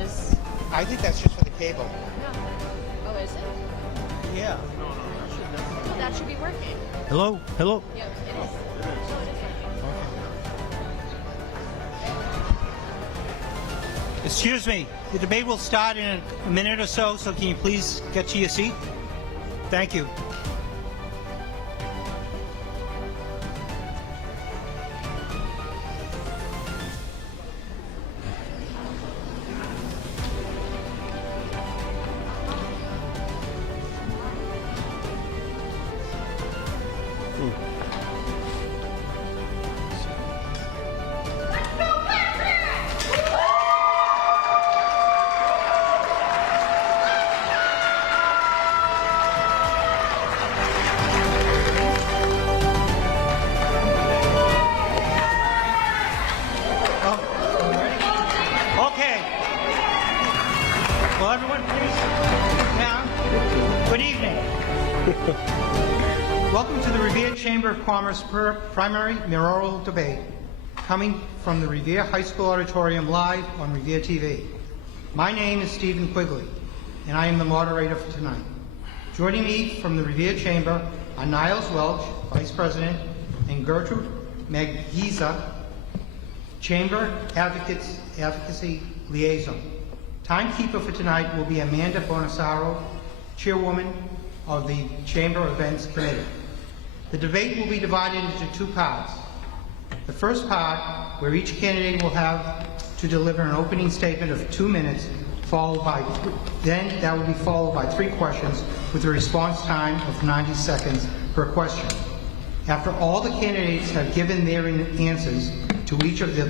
this? I think that's just for the cable. No. Oh, is it? Yeah. Well, that should be working. Hello? Hello? Yep, it is. Oh, it is working. Excuse me. The debate will start in a minute or so can you please get to your seat? Thank you. Okay. Well, everyone, please sit down. Good evening. Welcome to the Revere Chamber of Commerce primary mayoral debate, coming from the Revere High School Auditorium live on Revere TV. My name is Stephen Quigley, and I am the moderator for tonight. Joining me from the Revere Chamber are Niles Welch, Vice President, and Gertrude Maggiza, Chamber Advocacy Liaison. Timekeeper for tonight will be Amanda Bonasaro, Chairwoman of the Chamber Events Committee. The debate will be divided into two parts. The first part, where each candidate will have to deliver an opening statement of 2 minutes, then that will be followed by 3 questions with a response time of 90 seconds per question. After all the candidates have given their answers to each of the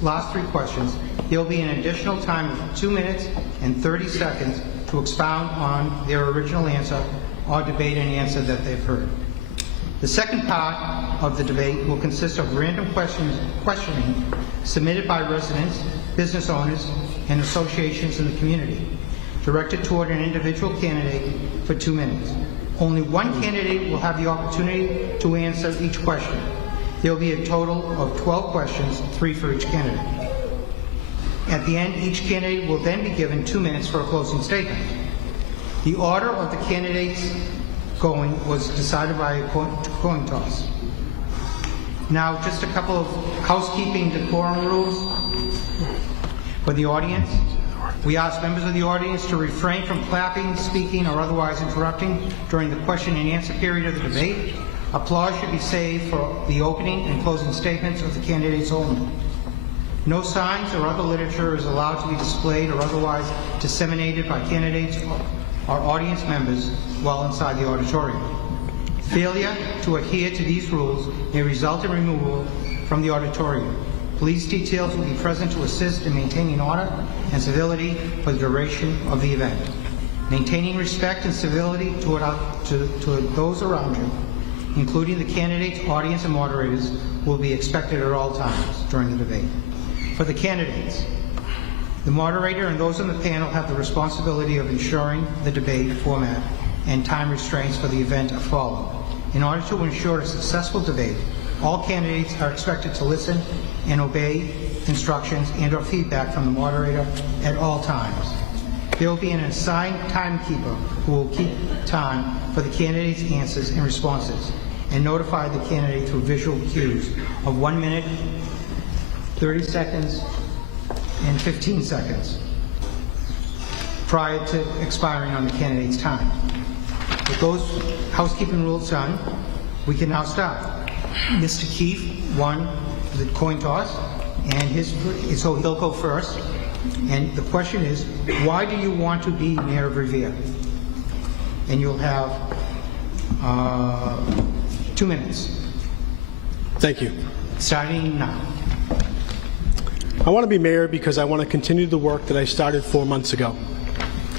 last 3 questions, there will be an additional time of 2 minutes and 30 seconds to expound on their original answer or debate an answer that they've heard. The second part of the debate will consist of random questioning submitted by residents, business owners, and associations in the community, directed toward an individual candidate for 2 minutes. Only one candidate will have the opportunity to answer each question. There will be a total of 12 questions, 3 for each candidate. At the end, each candidate will then be given 2 minutes for a closing statement. The order of the candidates going was decided by a coin toss. Now, just a couple of housekeeping decorum rules for the audience. We ask members of the audience to refrain from clapping, speaking, or otherwise interrupting during the question and answer period of the debate. Applause should be saved for the opening and closing statements of the candidates only. No signs or other literature is allowed to be displayed or otherwise disseminated by candidates or audience members while inside the auditorium. Failure to adhere to these rules may result in removal from the auditorium. Police details will be present to assist in maintaining order and civility for the duration of the event. Maintaining respect and civility toward those around you, including the candidates, audience, and moderators, will be expected at all times during the debate. For the candidates, the moderator and those on the panel have the responsibility of ensuring the debate format and time restraints for the event are followed. In order to ensure a successful debate, all candidates are expected to listen and obey instructions and or feedback from the moderator at all times. There will be an assigned timekeeper who will keep time for the candidates' answers and responses and notify the candidate through visual cues of 1 minute, 30 seconds, and 15 seconds prior to expiring on the candidate's time. With those housekeeping rules done, we can now start. Mr. Keefe won the coin toss, and so he'll go first. And the question is, why do you want to be mayor of Revere? And you'll have 2 minutes. Thank you. Starting now. I want to be mayor because I want to continue the work that I started 4 months ago.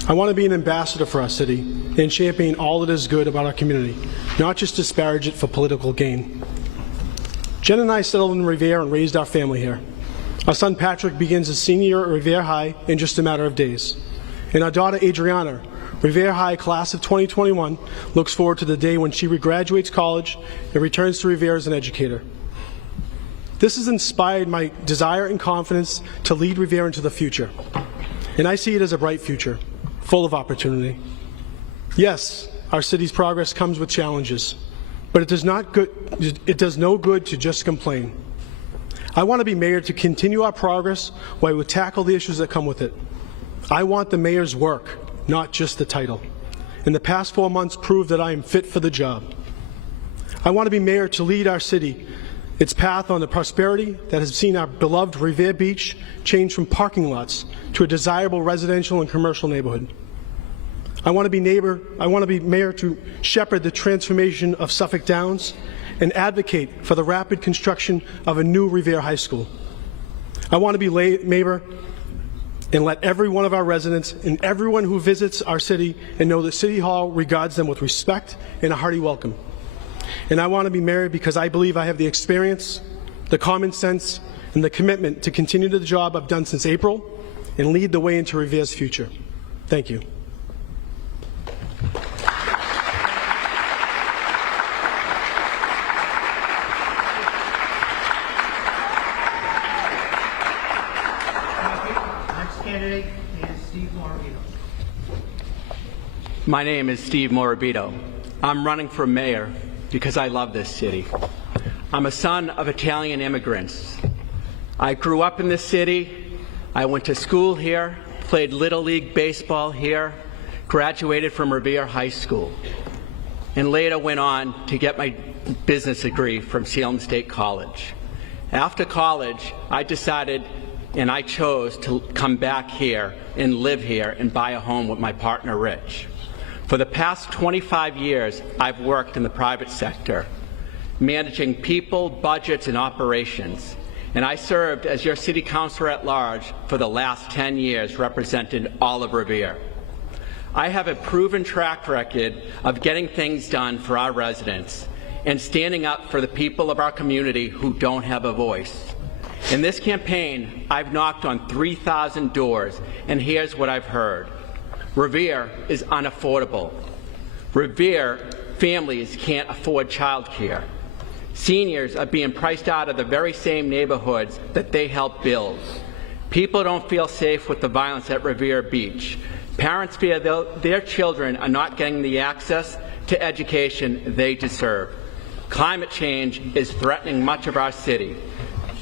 I want to be an ambassador for our city and champion all that is good about our community, not just disparage it for political gain. Jen and I settled in Revere and raised our family here. Our son Patrick begins his senior year at Revere High in just a matter of days. And our daughter Adriana, Revere High class of 2021, looks forward to the day when she graduates college and returns to Revere as an educator. This has inspired my desire and confidence to lead Revere into the future. and I see it as a bright future, full of opportunity. Yes, our city's progress comes with challenges, but it does no good to just complain. I want to be mayor to continue our progress while we tackle the issues that come with it. I want the mayor's work, not just the title. And the past 4 months proved that I am fit for the job. I want to be mayor to lead our city, its path on the prosperity that has seen our beloved Revere Beach change from parking lots to a desirable residential and commercial neighborhood. I want to be mayor to shepherd the transformation of Suffolk Downs and advocate for the rapid construction of a new Revere High School. I want to be mayor and let every one of our residents and everyone who visits our city and know that City Hall regards them with respect and a hearty welcome. And I want to be mayor because I believe I have the experience, the common sense, and the commitment to continue the job I've done since April and lead the way into Revere's future. Thank you. Candidate is Steve Morabito. My name is Steve Morabito. I'm running for mayor because I love this city. I'm a son of Italian immigrants. I grew up in this city. I went to school here, played Little League baseball here, graduated from Revere High School, and later went on to get my business degree from Salem State College. After college, I decided and I chose to come back here and live here and buy a home with my partner, Rich. For the past 25 years, I've worked in the private sector, managing people, budgets, and operations. And I served as your city councilor at large for the last 10 years, representing all of Revere. I have a proven track record of getting things done for our residents and standing up for the people of our community who don't have a voice. In this campaign, I've knocked on 3,000 doors, and here's what I've heard. Revere is unaffordable. Revere families can't afford childcare. Seniors are being priced out of the very same neighborhoods that they helped build. People don't feel safe with the violence at Revere Beach. Parents fear their children are not getting the access to education they deserve. Climate change is threatening much of our city.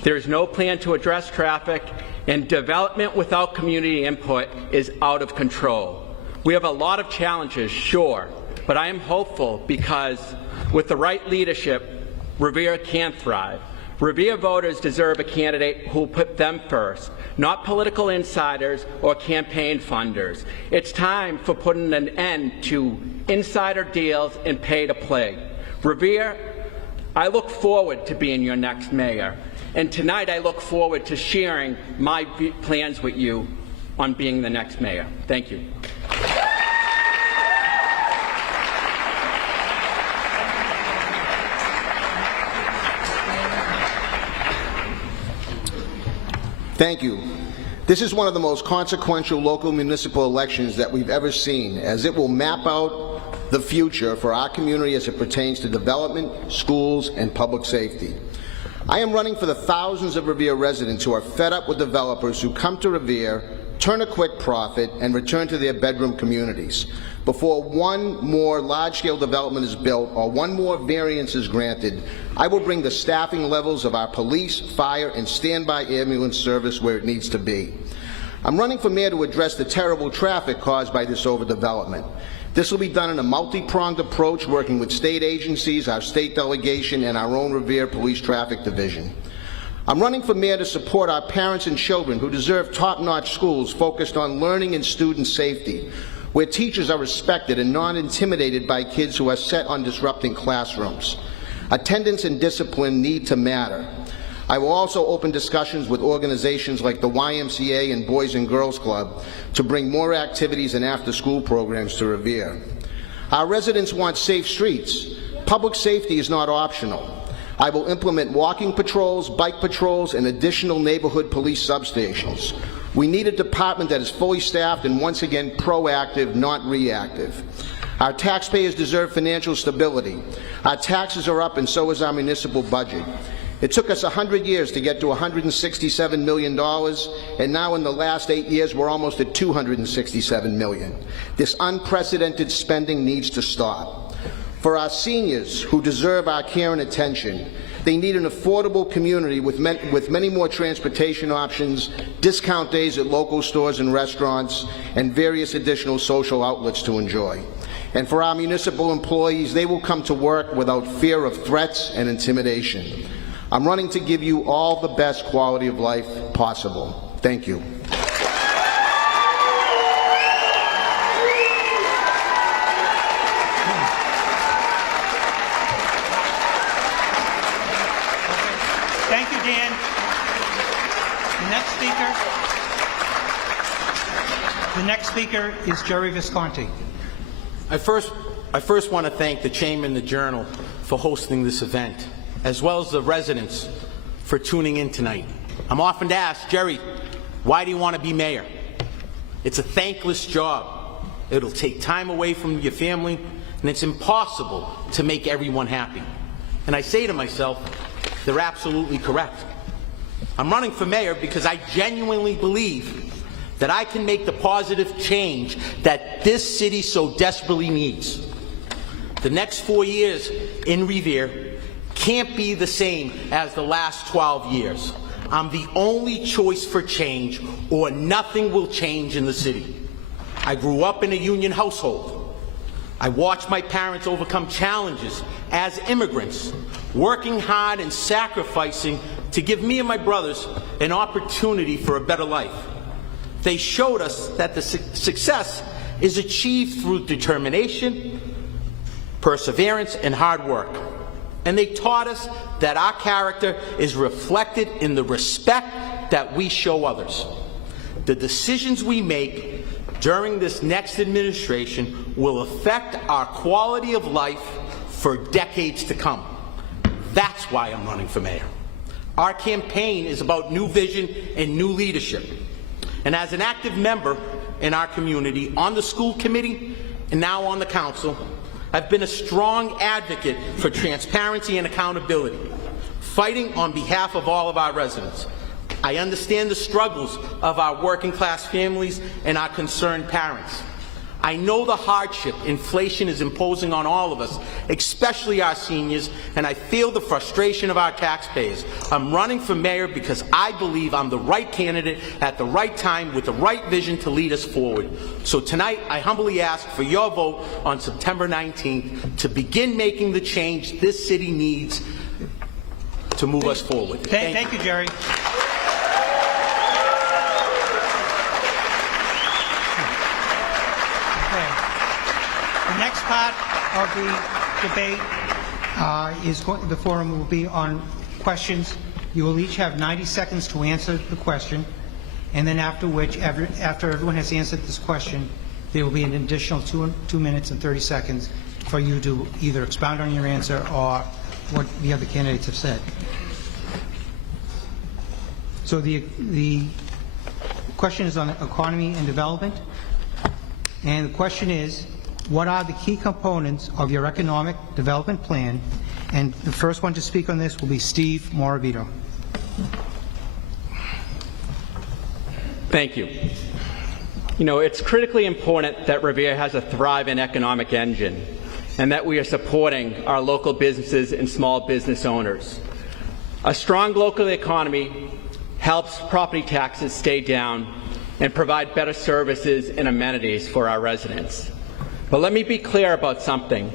There is no plan to address traffic, and development without community input is out of control. We have a lot of challenges, sure, but I am hopeful because with the right leadership, Revere can thrive. Revere voters deserve a candidate who will put them first, not political insiders or campaign funders. It's time for putting an end to insider deals and pay to play. Revere, I look forward to being your next mayor. And tonight I look forward to sharing my plans with you on being the next mayor. Thank you. Thank you. This is one of the most consequential local municipal elections that we've ever seen, as it will map out the future for our community as it pertains to development, schools, and public safety. I am running for the thousands of Revere residents who are fed up with developers who come to Revere, turn a quick profit, and return to their bedroom communities. Before one more large-scale development is built or one more variance is granted, I will bring the staffing levels of our police, fire, and standby ambulance service where it needs to be. I'm running for mayor to address the terrible traffic caused by this overdevelopment. This will be done in a multi-pronged approach, working with state agencies, our state delegation, and our own Revere Police Traffic Division. I'm running for mayor to support our parents and children who deserve top-notch schools focused on learning and student safety, where teachers are respected and not intimidated by kids who are set on disrupting classrooms. Attendance and discipline need to matter. I will also open discussions with organizations like the YMCA and Boys and Girls Club to bring more activities and after-school programs to Revere. Our residents want safe streets. Public safety is not optional. I will implement walking patrols, bike patrols, and additional neighborhood police substations. We need a department that is fully staffed and once again proactive, not reactive. Our taxpayers deserve financial stability. Our taxes are up and so is our municipal budget. It took us 100 years to get to $167 million, and now in the last 8 years, we're almost at $267 million. This unprecedented spending needs to stop. For our seniors who deserve our care and attention, they need an affordable community with many more transportation options, discount days at local stores and restaurants, and various additional social outlets to enjoy. And for our municipal employees, they will come to work without fear of threats and intimidation. I'm running to give you all the best quality of life possible. Thank you. Thank you, Dan. The next speaker is Jerry Visconti. I first want to thank the Chamber and the Journal for hosting this event, as well as the residents for tuning in tonight. I'm often asked, Jerry, why do you want to be mayor? It's a thankless job. It'll take time away from your family, and it's impossible to make everyone happy. And I say to myself, they're absolutely correct. I'm running for mayor because I genuinely believe that I can make the positive change that this city so desperately needs. The next 4 years in Revere can't be the same as the last 12 years. I'm the only choice for change, or nothing will change in the city. I grew up in a union household. I watched my parents overcome challenges as immigrants, working hard and sacrificing to give me and my brothers an opportunity for a better life. They showed us that the success is achieved through determination, perseverance, and hard work. And they taught us that our character is reflected in the respect that we show others. The decisions we make during this next administration will affect our quality of life for decades to come. That's why I'm running for mayor. Our campaign is about new vision and new leadership. And as an active member in our community, on the school committee and now on the council, I've been a strong advocate for transparency and accountability, fighting on behalf of all of our residents. I understand the struggles of our working class families and our concerned parents. I know the hardship inflation is imposing on all of us, especially our seniors, and I feel the frustration of our taxpayers. I'm running for mayor because I believe I'm the right candidate at the right time with the right vision to lead us forward. So tonight, I humbly ask for your vote on September 19th to begin making the change this city needs to move us forward. Thank you, Jerry. The next part of the debate the forum will be on questions. You will each have 90 seconds to answer the question, and then after which, after everyone has answered this question, there will be an additional 2 minutes and 30 seconds for you to either expound on your answer or what the other candidates have said. So the question is on economy and development, and the question is, what are the key components of your economic development plan? And the first one to speak on this will be Steve Morabito. Thank you. You know, it's critically important that Revere has a thriving economic engine and that we are supporting our local businesses and small business owners. A strong local economy helps property taxes stay down and provide better services and amenities for our residents. But let me be clear about something.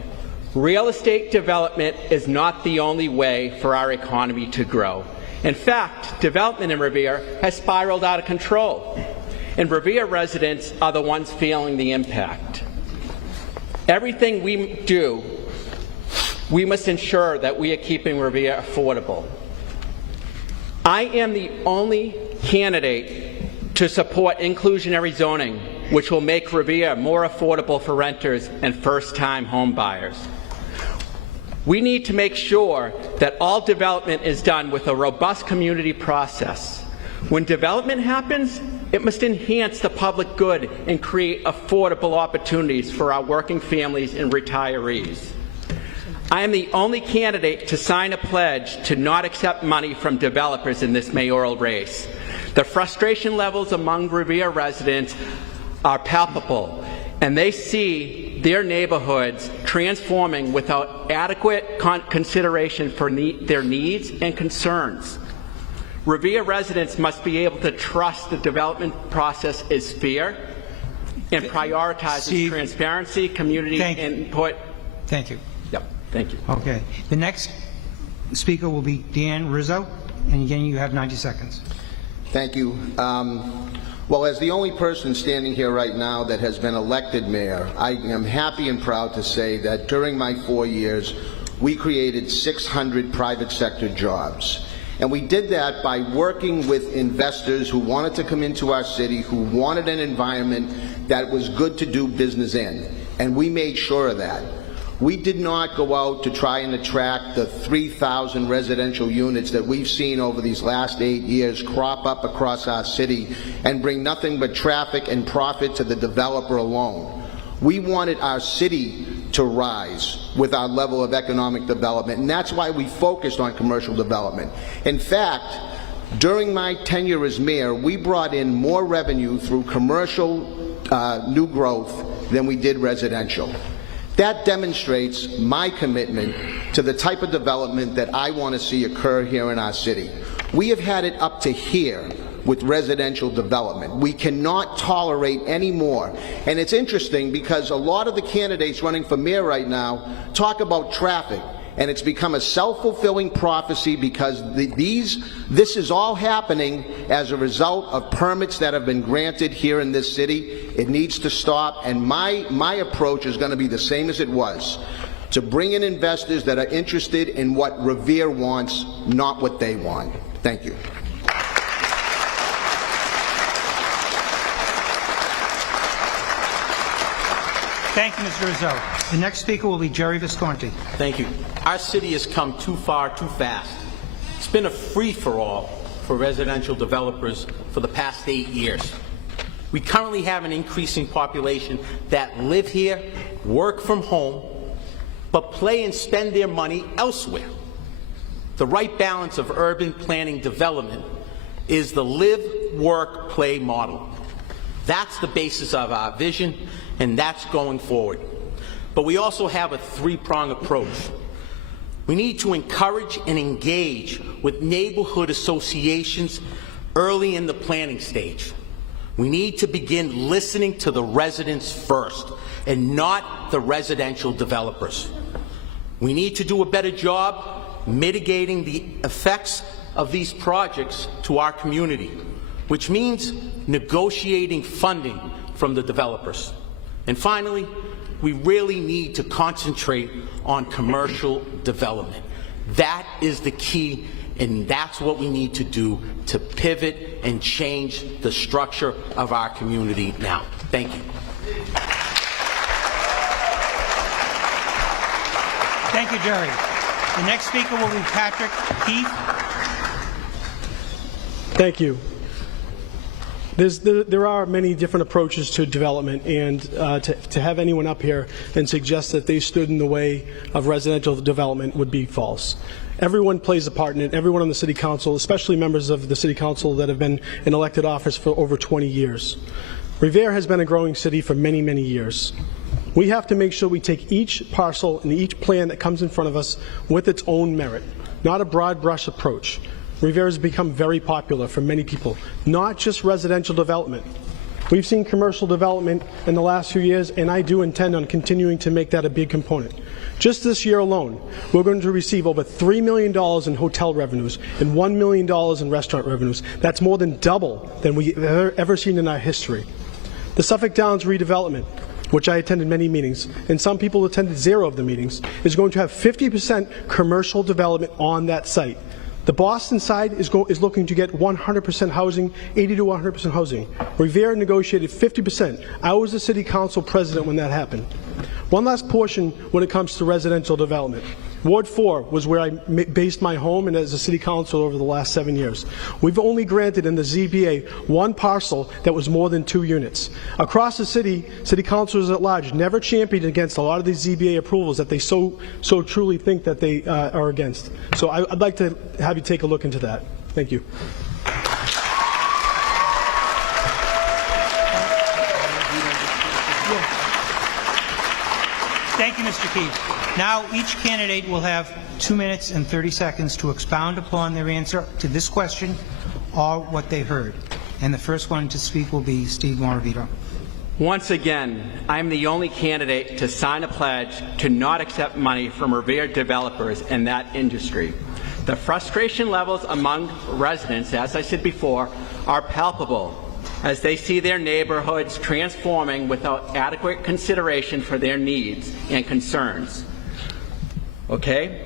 Real estate development is not the only way for our economy to grow. In fact, development in Revere has spiraled out of control, and Revere residents are the ones feeling the impact. Everything we do, we must ensure that we are keeping Revere affordable. I am the only candidate to support inclusionary zoning, which will make Revere more affordable for renters and first-time home buyers. We need to make sure that all development is done with a robust community process. When development happens, it must enhance the public good and create affordable opportunities for our working families and retirees. I am the only candidate to sign a pledge to not accept money from developers in this mayoral race. The frustration levels among Revere residents are palpable, and they see their neighborhoods transforming without adequate consideration for their needs and concerns. Revere residents must be able to trust the development process is fair and prioritizes Steve, transparency, community input. Thank you. Yep, thank you. Okay. The next speaker will be Dan Rizzo, and again, you have 90 seconds. Thank you. Well, as the only person standing here right now that has been elected mayor, I am happy and proud to say that during my 4 years, we created 600 private sector jobs. And we did that by working with investors who wanted to come into our city, who wanted an environment that was good to do business in. And we made sure of that. We did not go out to try and attract the 3,000 residential units that we've seen over these last 8 years crop up across our city and bring nothing but traffic and profit to the developer alone. We wanted our city to rise with our level of economic development, and that's why we focused on commercial development. In fact, during my tenure as mayor, we brought in more revenue through commercial new growth than we did residential. That demonstrates my commitment to the type of development that I want to see occur here in our city. We have had it up to here with residential development. We cannot tolerate any more. And it's interesting because a lot of the candidates running for mayor right now talk about traffic, and it's become a self-fulfilling prophecy because this is all happening as a result of permits that have been granted here in this city. It needs to stop, and my approach is going to be the same as it was, to bring in investors that are interested in what Revere wants, not what they want. Thank you. Thank you, Mr. Rizzo. The next speaker will be Jerry Visconti. Thank you. Our city has come too far, too fast. It's been a free-for-all for residential developers for the past 8 years. We currently have an increasing population that live here, work from home, but play and spend their money elsewhere. The right balance of urban planning development is the live, work, play model. That's the basis of our vision, and that's going forward. But we also have a three-pronged approach. We need to encourage and engage with neighborhood associations early in the planning stage. We need to begin listening to the residents first, and not the residential developers. We need to do a better job mitigating the effects of these projects to our community, which means negotiating funding from the developers. And finally, we really need to concentrate on commercial development. That is the key, and that's what we need to do to pivot and change the structure of our community now. Thank you. Thank you, Jerry. The next speaker will be Patrick Keith. Thank you. There are many different approaches to development, and to have anyone up here and suggest that they stood in the way of residential development would be false. Everyone plays a part in it. Everyone on the City Council, especially members of the City Council that have been in elected office for over 20 years. Revere has been a growing city for many, many years. We have to make sure we take each parcel and each plan that comes in front of us with its own merit, not a broad brush approach. Revere has become very popular for many people, not just residential development. We've seen commercial development in the last few years, and I do intend on continuing to make that a big component. Just this year alone, we're going to receive over $3 million in hotel revenues and $1 million in restaurant revenues. That's more than double than we've ever seen in our history. The Suffolk Downs redevelopment, which I attended many meetings, and some people attended 0 of the meetings, is going to have 50% commercial development on that site. The Boston side is looking to get 100% housing, 80 to 100% housing. Revere negotiated 50%. I was the City Council president when that happened. One last portion when it comes to residential development. Ward 4 was where I based my home and as a city council over the last 7 years. We've only granted in the ZBA one parcel that was more than 2 units. Across the city councilors at large never championed against a lot of these ZBA approvals that they so truly think that they are against. So I'd like to have you take a look into that. Thank you. Thank you, Mr. Keefe. Now, each candidate will have 2 minutes and 30 seconds to expound upon their answer to this question or what they heard. And the first one to speak will be Steve Moravito. Once again, I'm the only candidate to sign a pledge to not accept money from Revere developers in that industry. The frustration levels among residents, as I said before, are palpable as they see their neighborhoods transforming without adequate consideration for their needs and concerns. Okay?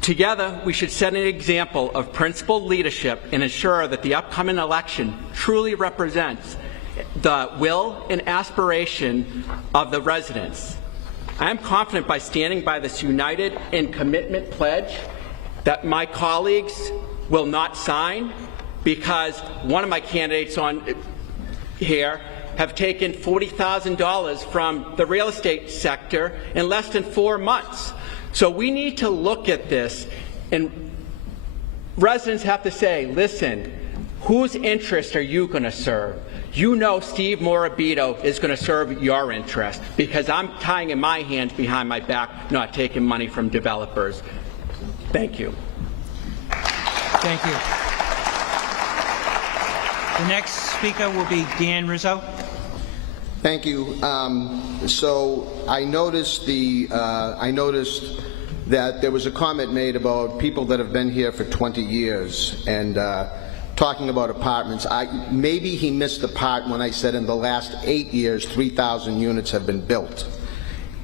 Together, we should set an example of principled leadership and ensure that the upcoming election truly represents the will and aspiration of the residents. I am confident by standing by this united and commitment pledge that my colleagues will not sign, because one of my candidates on here have taken $40,000 from the real estate sector in less than 4 months. So we need to look at this, and residents have to say, listen, whose interest are you going to serve? You know Steve Moravito is going to serve your interest, because I'm tying in my hands behind my back, not taking money from developers. Thank you. Thank you. The next speaker will be Dan Rizzo. Thank you. So I noticed that there was a comment made about people that have been here for 20 years and talking about apartments. Maybe he missed the part when I said in the last 8 years 3,000 units have been built.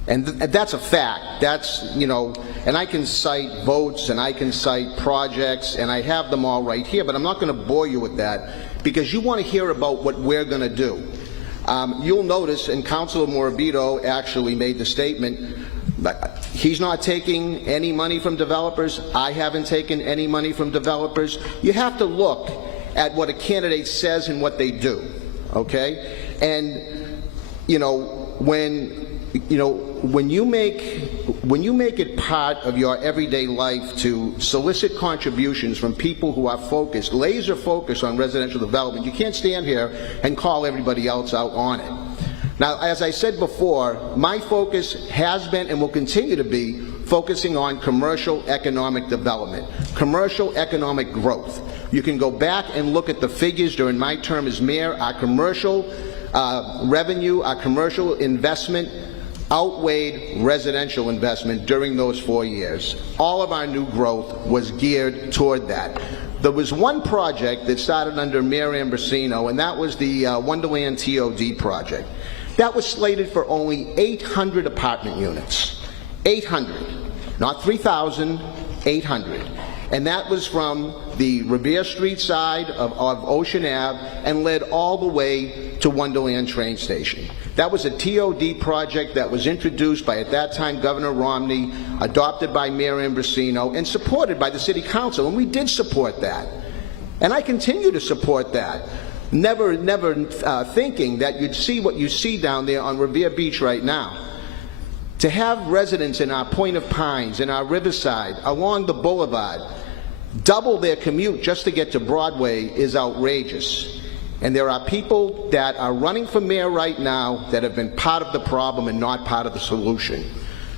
And that's a fact. That's, you know, and I can cite votes and I can cite projects and I have them all right here, but I'm not going to bore you with that because you want to hear about what we're going to do. You'll notice, and Councilor Moravito actually made the statement, he's not taking any money from developers. I haven't taken any money from developers. You have to look at what a candidate says and what they do, okay? And, you know, when you make it part of your everyday life to solicit contributions from people who are focused, laser focused on residential development, you can't stand here and call everybody else out on it. Now, as I said before, my focus has been and will continue to be focusing on commercial economic development, commercial economic growth. You can go back and look at the figures during my term as mayor. Our commercial revenue, our commercial investment outweighed residential investment during those 4 years. All of our new growth was geared toward that. There was one project that started under Mayor Ambrosino, and that was the Wonderland TOD project. That was slated for only 800 apartment units. 800. Not 3,000, 800. And that was from the Revere Street side of Ocean Ave and led all the way to Wonderland train station. That was a TOD project that was introduced by, at that time, Governor Romney, adopted by Mayor Ambrosino, and supported by the City Council, and we did support that. And I continue to support that. Never thinking that you'd see what you see down there on Revere Beach right now. To have residents in our Point of Pines, in our Riverside, along the boulevard, double their commute just to get to Broadway is outrageous. And there are people that are running for mayor right now that have been part of the problem and not part of the solution.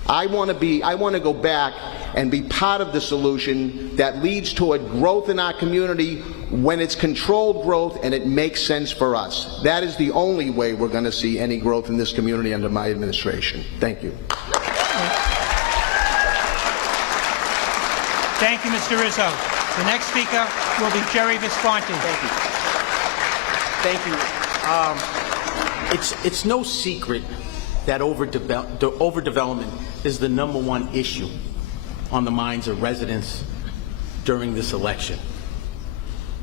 I want to go back and be part of the solution that leads toward growth in our community when it's controlled growth and it makes sense for us. That is the only way we're going to see any growth in this community under my administration. Thank you. Thank you, Mr. Rizzo. The next speaker will be Jerry Visconti. Thank you. Thank you. It's no secret that overdevelopment is the #1 issue on the minds of residents during this election.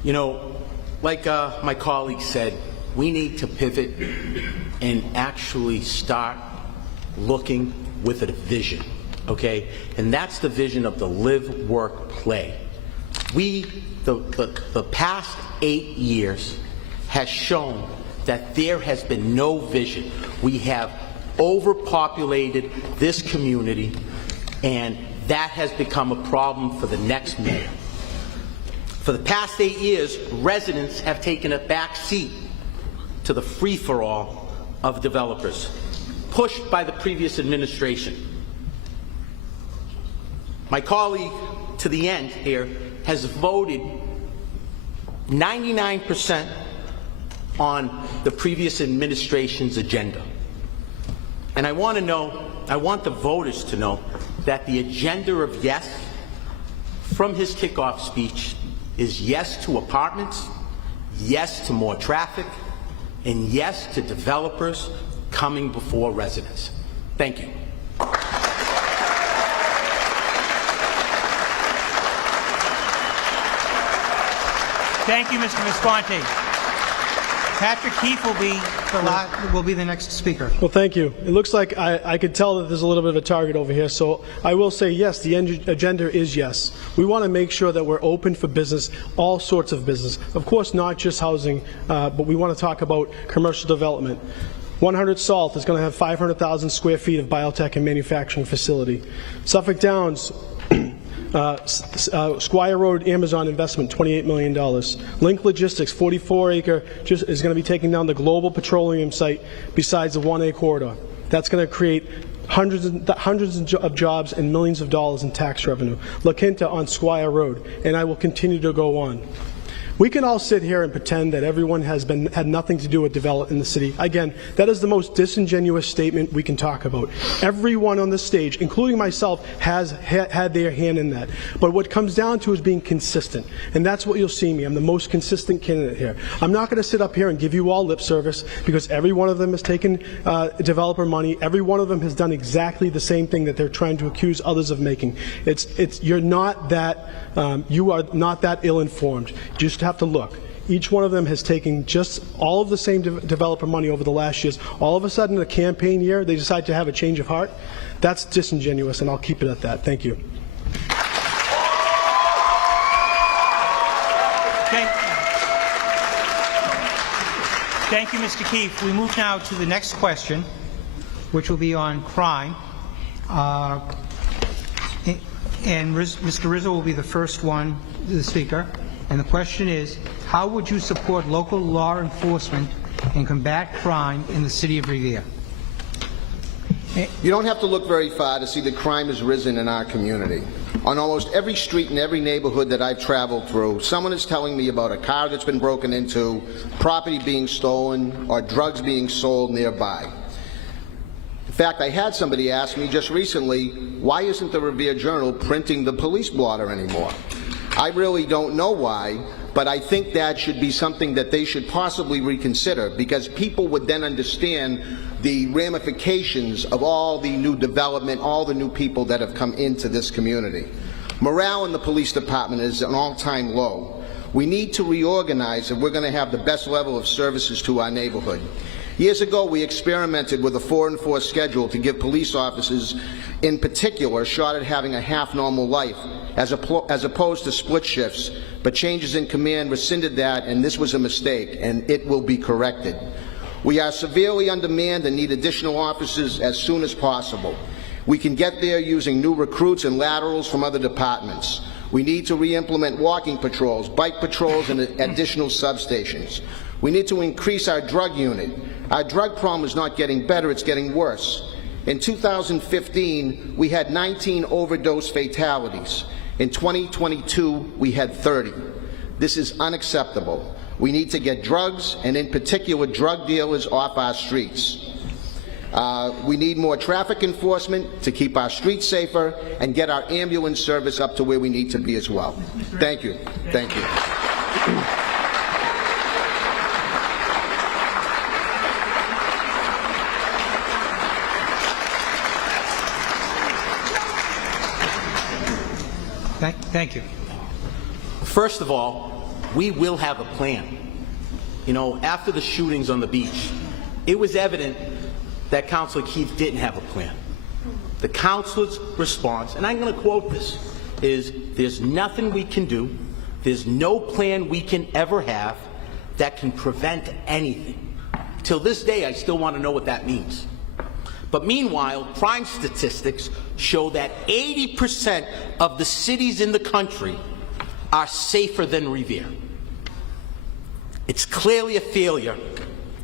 You know, like my colleague said, we need to pivot and actually start looking with a vision, okay? And that's the vision of the live, work, play. The past 8 years has shown that there has been no vision. We have overpopulated this community, and that has become a problem for the next mayor. For the past 8 years, residents have taken a back seat to the free-for-all of developers, pushed by the previous administration. My colleague to the end here has voted 99% on the previous administration's agenda. And I want the voters to know that the agenda of yes from his kickoff speech is yes to apartments, yes to more traffic, and yes to developers coming before residents. Thank you. Thank you, Mr. Visconti. Patrick Keefe will be the next speaker. Well, thank you. It looks like I could tell that there's a little bit of a target over here, so I will say yes, the agenda is yes. We want to make sure that we're open for business, all sorts of business. Of course, not just housing, but we want to talk about commercial development. 100 Salt is going to have 500,000 square feet of biotech and manufacturing facility. Suffolk Downs, Squire Road Amazon investment, $28 million. Link Logistics, 44-acre, is going to be taking down the global petroleum site besides the 1A corridor. That's going to create hundreds of jobs and millions of dollars in tax revenue. La Quinta on Squire Road, and I will continue to go on. We can all sit here and pretend that everyone has had nothing to do with development in the city. Again, that is the most disingenuous statement we can talk about. Everyone on this stage, including myself, has had their hand in that. But what comes down to is being consistent, and that's what you'll see me. I'm the most consistent candidate here. I'm not going to sit up here and give you all lip service because every one of them has taken developer money. Every one of them has done exactly the same thing that they're trying to accuse others of making. You're not that. You are not that ill-informed. You just have to look. Each one of them has taken just all of the same developer money over the last years. All of a sudden, in a campaign year, they decide to have a change of heart. That's disingenuous, and I'll keep it at that. Thank you. Thank you, Mr. Keefe. We move now to the next question, which will be on crime. And Mr. Rizzo will be the first one, the speaker. And the question is, how would you support local law enforcement and combat crime in the city of Revere? You don't have to look very far to see that crime has risen in our community. On almost every street in every neighborhood that I've traveled through, someone is telling me about a car that's been broken into, property being stolen, or drugs being sold nearby. In fact, I had somebody ask me just recently, why isn't the Revere Journal printing the police blotter anymore? I really don't know why, but I think that should be something that they should possibly reconsider, because people would then understand the ramifications of all the new development, all the new people that have come into this community. Morale in the police department is an all-time low. We need to reorganize if we're going to have the best level of services to our neighborhood. Years ago, we experimented with a 4-and-4 schedule to give police officers, in particular, a shot at having a half-normal life, as opposed to split shifts. But changes in command rescinded that, and this was a mistake, and it will be corrected. We are severely undermanned and need additional officers as soon as possible. We can get there using new recruits and laterals from other departments. We need to re-implement walking patrols, bike patrols, and additional substations. We need to increase our drug unit. Our drug problem is not getting better, it's getting worse. In 2015, we had 19 overdose fatalities. In 2022, we had 30. This is unacceptable. We need to get drugs, and in particular drug dealers, off our streets. We need more traffic enforcement to keep our streets safer and get our ambulance service up to where we need to be as well. Thank you. Thank you. Thank you. First of all, we will have a plan. You know, after the shootings on the beach, it was evident that Councilor Keith didn't have a plan. The councilor's response, and I'm going to quote this, is there's nothing we can do, there's no plan we can ever have that can prevent anything. Till this day, I still want to know what that means. But meanwhile, crime statistics show that 80% of the cities in the country are safer than Revere. It's clearly a failure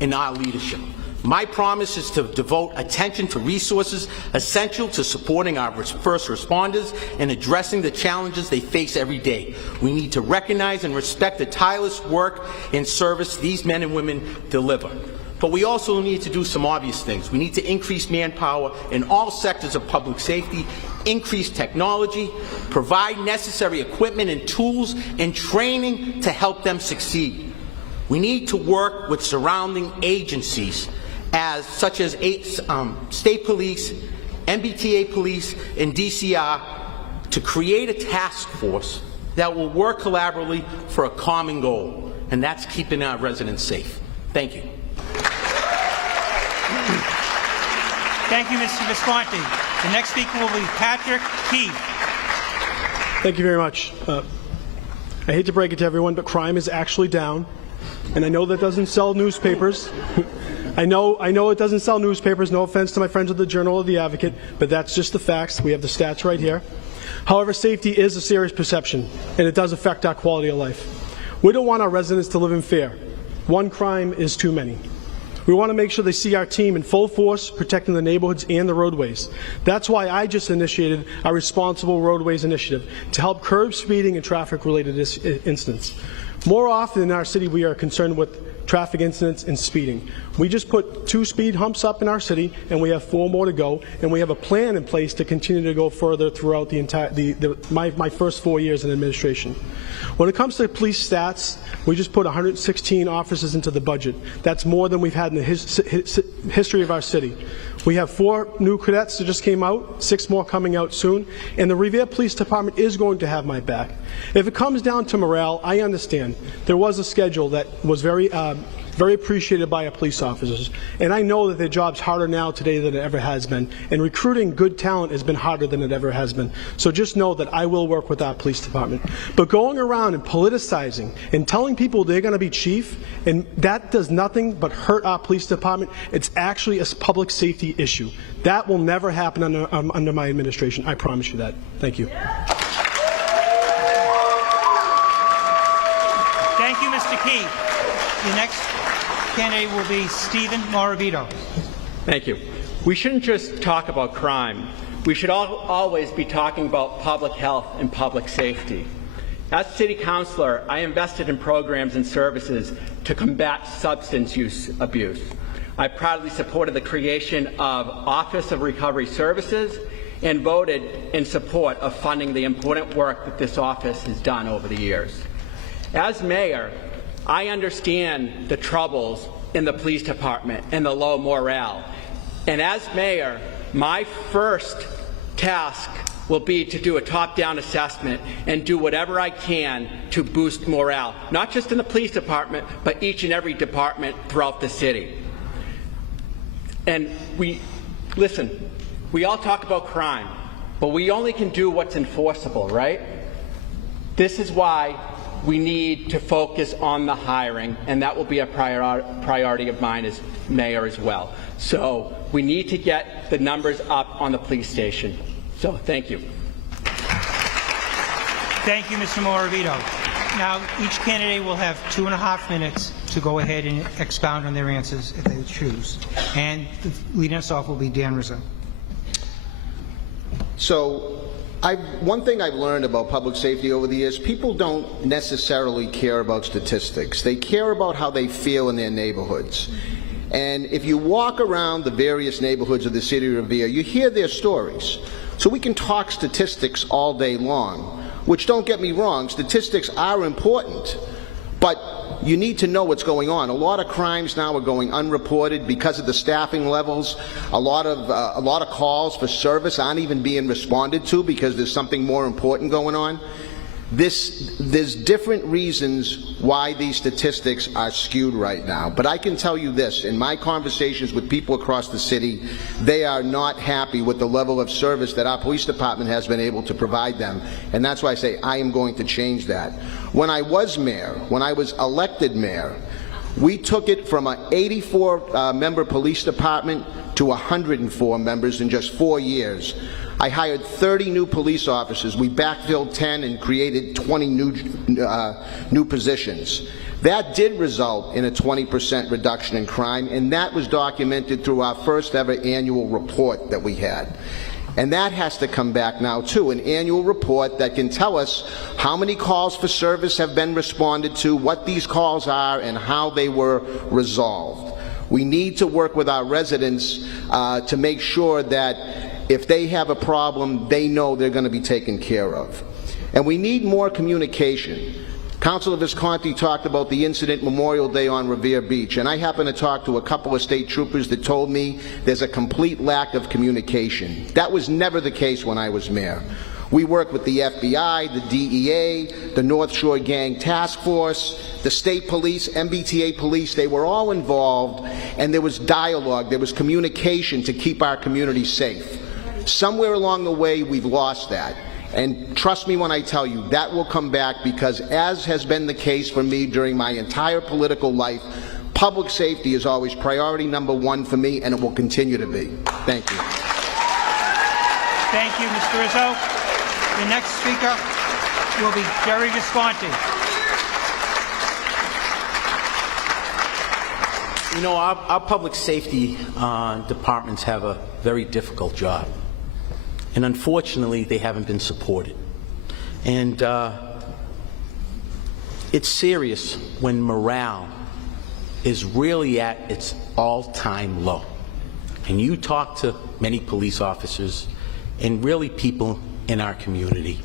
in our leadership. My promise is to devote attention to resources essential to supporting our first responders and addressing the challenges they face every day. We need to recognize and respect the tireless work and service these men and women deliver. But we also need to do some obvious things. We need to increase manpower in all sectors of public safety, increase technology, provide necessary equipment and tools and training to help them succeed. We need to work with surrounding agencies such as state police, MBTA police, and DCR to create a task force that will work collaboratively for a common goal, and that's keeping our residents safe. Thank you. Thank you, Mr. Visconti. The next speaker will be Patrick Keith. Thank you very much. I hate to break it to everyone, but crime is actually down. And I know that doesn't sell newspapers. I know it doesn't sell newspapers. No offense to my friends at the Journal or the Advocate, but that's just the facts. We have the stats right here. However, safety is a serious perception, and it does affect our quality of life. We don't want our residents to live in fear. One crime is too many. We want to make sure they see our team in full force, protecting the neighborhoods and the roadways. That's why I just initiated our Responsible Roadways Initiative to help curb speeding and traffic-related incidents. More often in our city, we are concerned with traffic incidents and speeding. We just put 2 speed humps up in our city, and we have 4 more to go, and we have a plan in place to continue to go further throughout the entire my first 4 years in administration. When it comes to police stats, we just put 116 officers into the budget. That's more than we've had in the history of our city. We have 4 new cadets that just came out, 6 more coming out soon, and the Revere Police Department is going to have my back. If it comes down to morale, I understand. There was a schedule that was very appreciated by our police officers, and I know that their job's harder now today than it ever has been, and recruiting good talent has been harder than it ever has been. So just know that I will work with our police department. But going around and politicizing and telling people they're going to be chief, and that does nothing but hurt our police department. It's actually a public safety issue. That will never happen under my administration. I promise you that. Thank you. Thank you, Mr. Keith. The next candidate will be Stephen Moravito. Thank you. We shouldn't just talk about crime. We should always be talking about public health and public safety. As city councilor, I invested in programs and services to combat substance use abuse. I proudly supported the creation of Office of Recovery Services and voted in support of funding the important work that this office has done over the years. As mayor, I understand the troubles in the police department and the low morale. And as mayor, my first task will be to do a top-down assessment and do whatever I can to boost morale, not just in the police department, but each and every department throughout the city. And listen, we all talk about crime, but we only can do what's enforceable, right? This is why we need to focus on the hiring, and that will be a priority of mine as mayor as well. So we need to get the numbers up on the police station. So thank you. Thank you, Mr. Moravito. Now, each candidate will have 2.5 minutes to go ahead and expound on their answers if they choose. And leading us off will be Dan Rizzo. So, one thing I've learned about public safety over the years, people don't necessarily care about statistics. They care about how they feel in their neighborhoods. And if you walk around the various neighborhoods of the city of Revere, you hear their stories. So we can talk statistics all day long, which, don't get me wrong, statistics are important, but you need to know what's going on. A lot of crimes now are going unreported because of the staffing levels. A lot of calls for service aren't even being responded to because there's something more important going on. There's different reasons why these statistics are skewed right now, but I can tell you this, in my conversations with people across the city, they are not happy with the level of service that our police department has been able to provide them, and that's why I say I am going to change that. When I was mayor, when I was elected mayor, we took it from an 84-member police department to 104 members in just 4 years. I hired 30 new police officers. We backfilled 10 and created 20 new positions. That did result in a 20% reduction in crime, and that was documented through our first ever annual report that we had. And that has to come back now too, an annual report that can tell us how many calls for service have been responded to, what these calls are, and how they were resolved. We need to work with our residents to make sure that if they have a problem, they know they're going to be taken care of. And we need more communication. Councilor Visconti talked about the incident Memorial Day on Revere Beach, and I happened to talk to a couple of state troopers that told me there's a complete lack of communication. That was never the case when I was mayor. We worked with the FBI, the DEA, the North Shore Gang Task Force, the state police, MBTA police. They were all involved, and there was dialogue, there was communication to keep our community safe. Somewhere along the way, we've lost that. And trust me when I tell you, that will come back, because as has been the case for me during my entire political life, public safety is always priority number one for me, and it will continue to be. Thank you. Thank you, Mr. Rizzo. The next speaker will be Jerry Visconti. You know, our public safety departments have a very difficult job. And unfortunately, they haven't been supported. And it's serious when morale is really at its all-time low. And you talk to many police officers and really people in our community,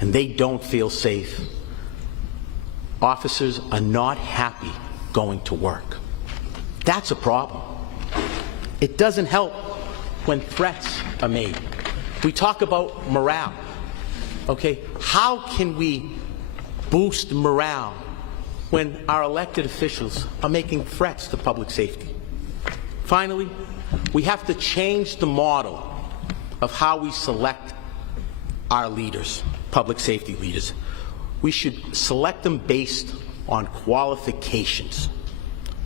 and they don't feel safe. Officers are not happy going to work. That's a problem. It doesn't help when threats are made. We talk about morale, okay? How can we boost morale when our elected officials are making threats to public safety? Finally, we have to change the model of how we select our leaders, public safety leaders. We should select them based on qualifications,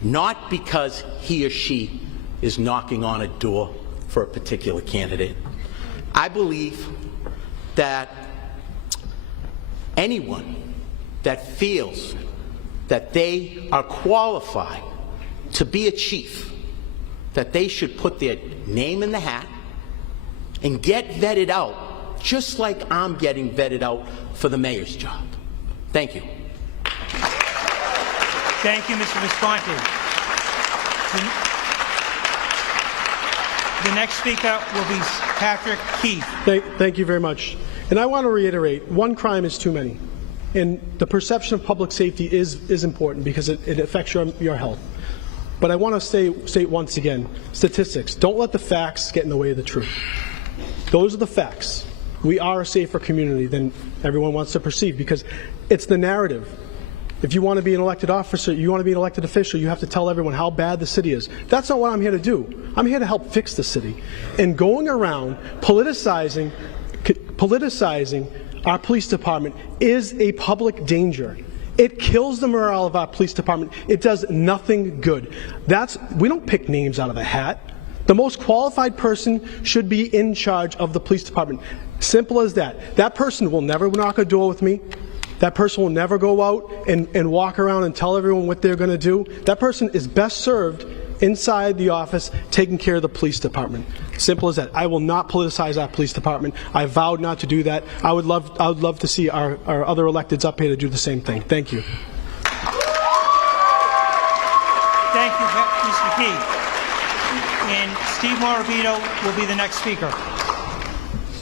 not because he or she is knocking on a door for a particular candidate. I believe that anyone that feels that they are qualified to be a chief, that they should put their name in the hat and get vetted out, just like I'm getting vetted out for the mayor's job. Thank you. Thank you, Mr. Visconti. The next speaker will be Patrick Keith. Thank you very much. And I want to reiterate, one crime is too many. And the perception of public safety is important because it affects your health. But I want to state once again, statistics. Don't let the facts get in the way of the truth. Those are the facts. We are a safer community than everyone wants to perceive, because it's the narrative. If you want to be an elected officer, you want to be an elected official, you have to tell everyone how bad the city is. That's not what I'm here to do. I'm here to help fix the city. And going around politicizing our police department is a public danger. It kills the morale of our police department. It does nothing good. We don't pick names out of a hat. The most qualified person should be in charge of the police department. Simple as that. That person will never knock a door with me. That person will never go out and walk around and tell everyone what they're going to do. That person is best served inside the office taking care of the police department. Simple as that. I will not politicize our police department. I vowed not to do that. I would love to see our other electeds up here to do the same thing. Thank you. Thank you, Mr. Keith. And Steve Morabito will be the next speaker.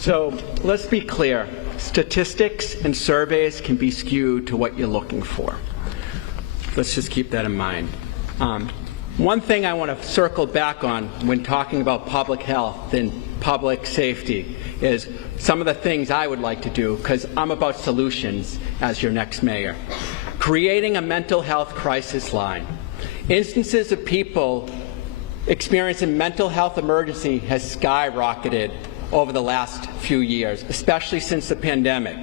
So let's be clear. Statistics and surveys can be skewed to what you're looking for. Let's just keep that in mind. One thing I want to circle back on when talking about public health and public safety is some of the things I would like to do, because I'm about solutions as your next mayor. Creating a mental health crisis line. Instances of people experiencing mental health emergency has skyrocketed over the last few years, especially since the pandemic.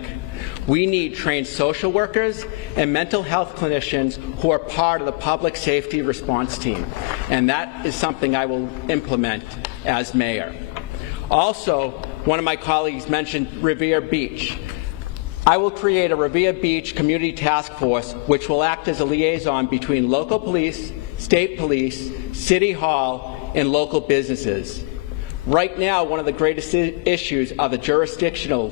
We need trained social workers and mental health clinicians who are part of the public safety response team, and that is something I will implement as mayor. Also, one of my colleagues mentioned Revere Beach. I will create a Revere Beach Community Task Force which will act as a liaison between local police, state police, city hall, and local businesses. Right now, one of the greatest issues are the jurisdiction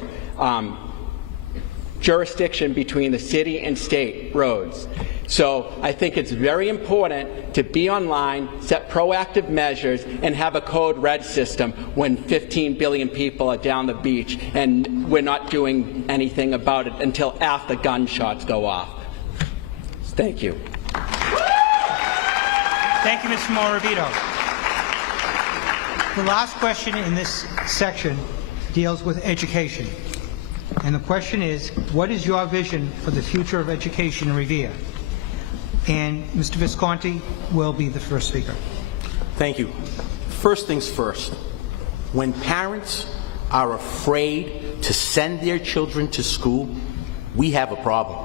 between the city and state roads. So I think it's very important to be online, set proactive measures, and have a code red system when 15 billion people are down the beach and we're not doing anything about it until after gunshots go off. Thank you. Thank you, Mr. Morabito. The last question in this section deals with education. And the question is, what is your vision for the future of education in Revere? And Mr. Visconti will be the first speaker. Thank you. First things first, when parents are afraid to send their children to school, we have a problem.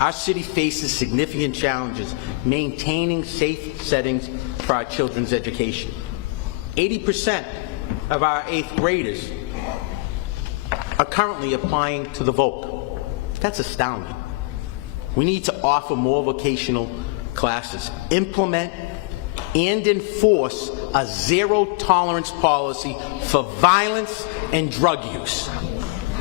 Our city faces significant challenges maintaining safe settings for our children's education. 80% of our 8th graders are currently applying to the VOC. That's astounding. We need to offer more vocational classes, implement and enforce a zero-tolerance policy for violence and drug use,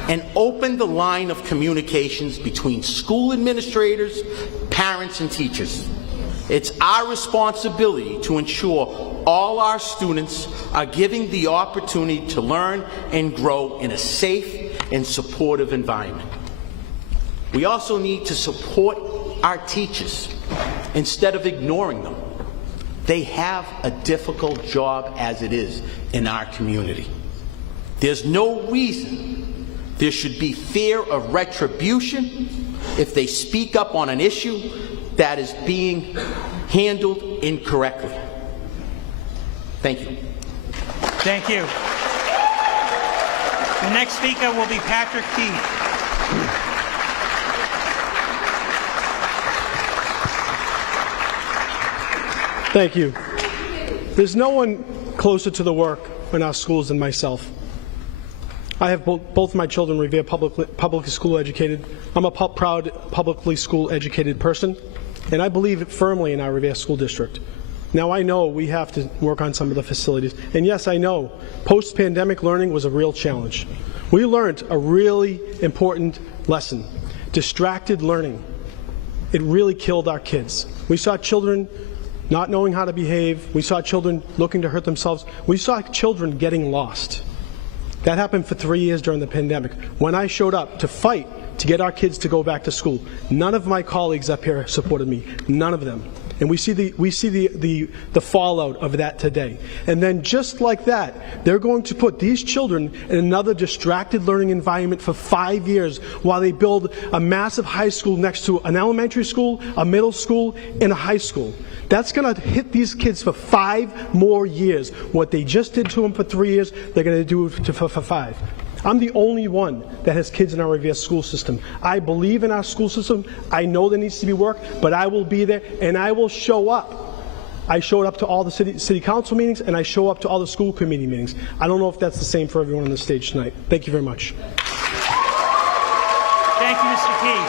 and open the line of communications between school administrators, parents, and teachers. It's our responsibility to ensure all our students are given the opportunity to learn and grow in a safe and supportive environment. We also need to support our teachers instead of ignoring them. They have a difficult job as it is in our community. There's no reason there should be fear of retribution if they speak up on an issue that is being handled incorrectly. Thank you. Thank you. The next speaker will be Patrick Keith. Thank you. There's no one closer to the work in our schools than myself. I have both my children Revere publicly school educated. I'm a proud publicly school educated person, and I believe firmly in our Revere School District. Now I know we have to work on some of the facilities, and yes, I know post-pandemic learning was a real challenge. We learned a really important lesson: distracted learning. It really killed our kids. We saw children not knowing how to behave. We saw children looking to hurt themselves. We saw children getting lost. That happened for 3 years during the pandemic. When I showed up to fight to get our kids to go back to school, none of my colleagues up here supported me. None of them. And we see the fallout of that today. And then just like that, they're going to put these children in another distracted learning environment for 5 years while they build a massive high school next to an elementary school, a middle school, and a high school. That's going to hit these kids for 5 more years. What they just did to them for 3 years, they're going to do for 5. I'm the only one that has kids in our Revere school system. I believe in our school system. I know there needs to be work, but I will be there and I will show up. I showed up to all the city council meetings and I show up to all the school committee meetings. I don't know if that's the same for everyone on the stage tonight. Thank you very much. Thank you, Mr. Key.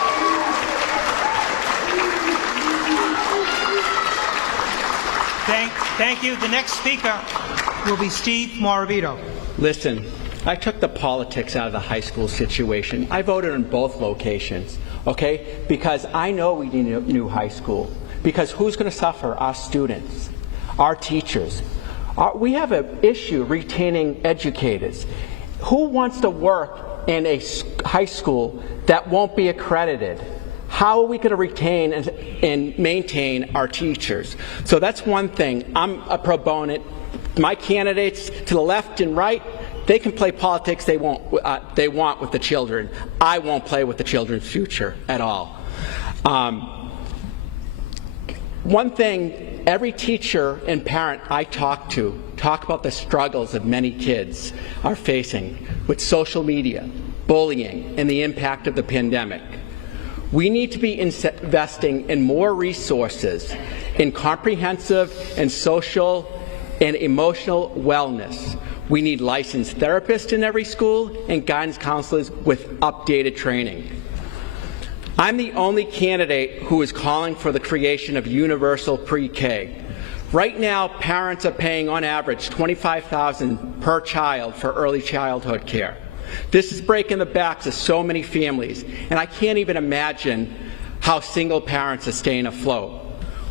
Thank you. The next speaker will be Steve Morabito. Listen, I took the politics out of the high school situation. I voted in both locations, okay? Because I know we need a new high school. Because who's going to suffer? Our students, our teachers. We have an issue retaining educators. Who wants to work in a high school that won't be accredited? how are we going to retain and maintain our teachers? So that's one thing. I'm a proponent. My candidates to the left and right, they can play politics they want with the children. I won't play with the children's future at all. One thing, every teacher and parent I talk about the struggles of many kids are facing with social media, bullying, and the impact of the pandemic. We need to be investing in more resources in comprehensive and social and emotional wellness. We need licensed therapists in every school and guidance counselors with updated training. I'm the only candidate who is calling for the creation of universal pre-K. Right now, parents are paying on average $25,000 per child for early childhood care. This is breaking the backs of so many families, and I can't even imagine how single parents are staying afloat.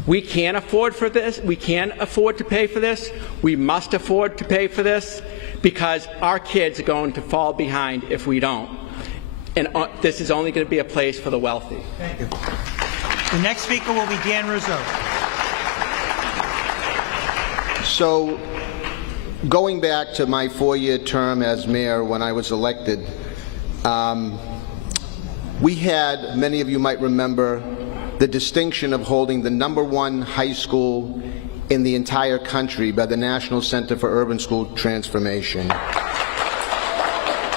We can't afford for this. We can't afford to pay for this. We must afford to pay for this because our kids are going to fall behind if we don't. And this is only going to be a place for the wealthy. Thank you. The next speaker will be Dan Rizzo. So, going back to my 4-year term as mayor when I was elected, we had, many of you might remember, the distinction of holding the #1 high school in the entire country by the National Center for Urban School Transformation.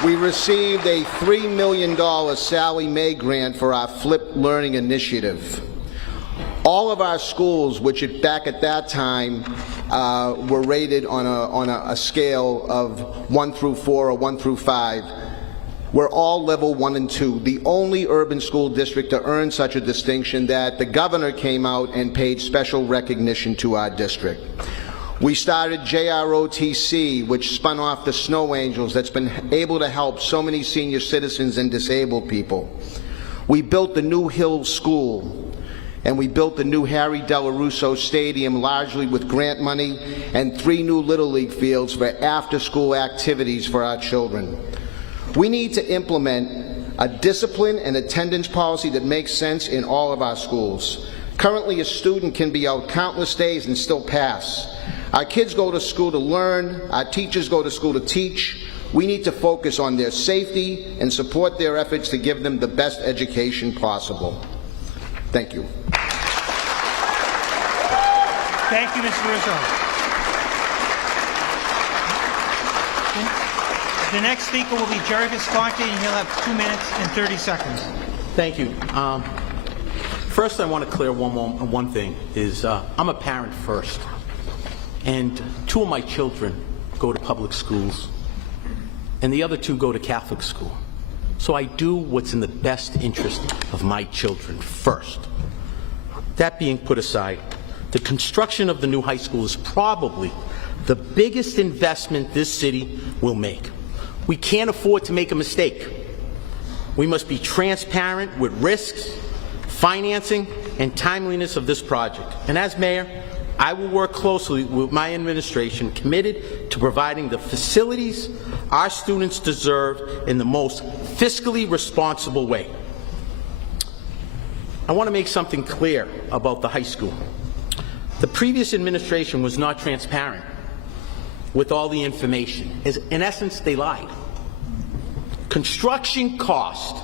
We received a $3 million Sally Mae grant for our Flip Learning initiative. All of our schools, which back at that time were rated on a scale of 1 through 4 or 1 through 5, were all level 1 and 2. The only urban school district to earn such a distinction that the governor came out and paid special recognition to our district. We started JROTC, which spun off the Snow Angels, that's been able to help so many senior citizens and disabled people. We built the New Hill School, and we built the new Harry Delarusso Stadium largely with grant money and 3 new Little League fields for after-school activities for our children. We need to implement a discipline and attendance policy that makes sense in all of our schools. Currently, a student can be out countless days and still pass. Our kids go to school to learn, our teachers go to school to teach. We need to focus on their safety and support their efforts to give them the best education possible. Thank you. Thank you, Mr. Rizzo. The next speaker will be Jerry Visconti, and he'll have 2 minutes and 30 seconds. Thank you. First, I want to clear one thing, is I'm a parent first, and 2 of my children go to public schools, and the other 2 go to Catholic school. So I do what's in the best interest of my children first. That being put aside, the construction of the new high school is probably the biggest investment this city will make. We can't afford to make a mistake. We must be transparent with risks, financing, and timeliness of this project. And as mayor, I will work closely with my administration, committed to providing the facilities our students deserve in the most fiscally responsible way. I want to make something clear about the high school. The previous administration was not transparent with all the information. In essence, they lied. Construction cost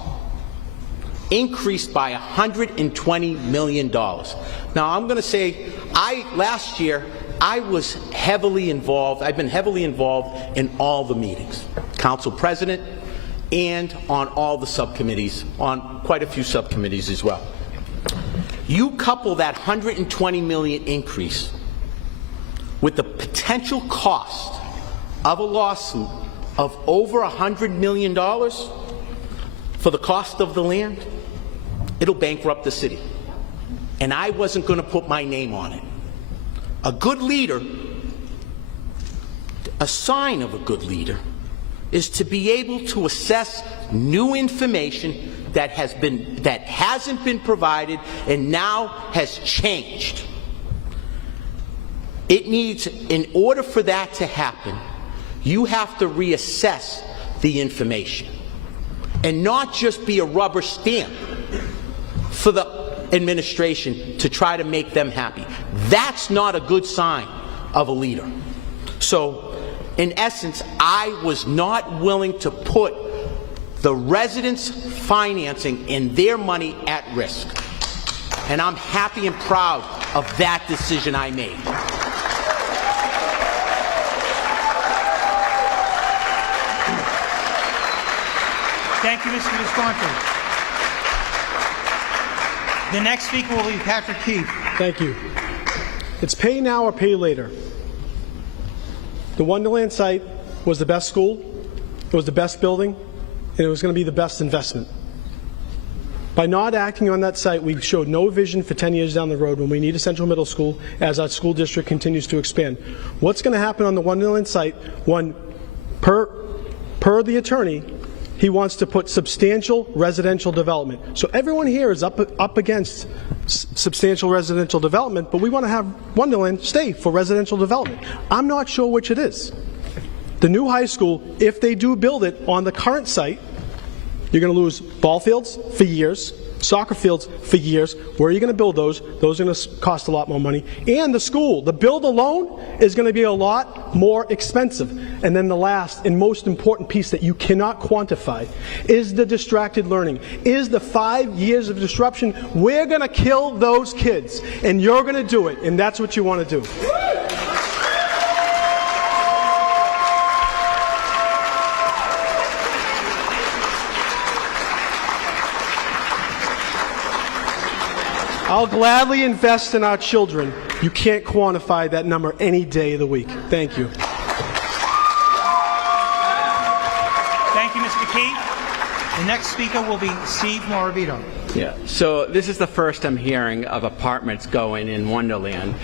increased by $120 million. Now, I'm going to say, last year, I've been heavily involved in all the meetings, council president, and on all the subcommittees, on quite a few subcommittees as well. You couple that $120 million increase with the potential cost of a lawsuit of over $100 million for the cost of the land, it'll bankrupt the city. And I wasn't going to put my name on it. A good leader, a sign of a good leader, is to be able to assess new information that hasn't been provided and now has changed. It needs, in order for that to happen, you have to reassess the information and not just be a rubber stamp for the administration to try to make them happy. That's not a good sign of a leader. So, in essence, I was not willing to put the residents' financing and their money at risk. And I'm happy and proud of that decision I made. Thank you, Mr. Visconti. The next speaker will be Patrick Keefe. Thank you. It's pay now or pay later. The Wonderland site was the best school, it was the best building, and it was going to be the best investment. By not acting on that site, we showed no vision for 10 years down the road when we need a central middle school as our school district continues to expand. What's going to happen on the Wonderland site when, per the attorney, he wants to put substantial residential development. So everyone here is up against substantial residential development, but we want to have Wonderland stay for residential development. I'm not sure which it is. The new high school, if they do build it on the current site, you're going to lose ball fields for years, soccer fields for years. Where are you going to build those? Those are going to cost a lot more money. And the school, the build alone is going to be a lot more expensive. And then the last and most important piece that you cannot quantify is the distracted learning, is the 5 years of disruption. We're going to kill those kids, and you're going to do it, and that's what you want to do. I'll gladly invest in our children. You can't quantify that number any day of the week. Thank you. Thank you, Mr. Keefe. The next speaker will be Steve Morabito. Yeah, so this is the first I'm hearing of apartments going in Wonderland.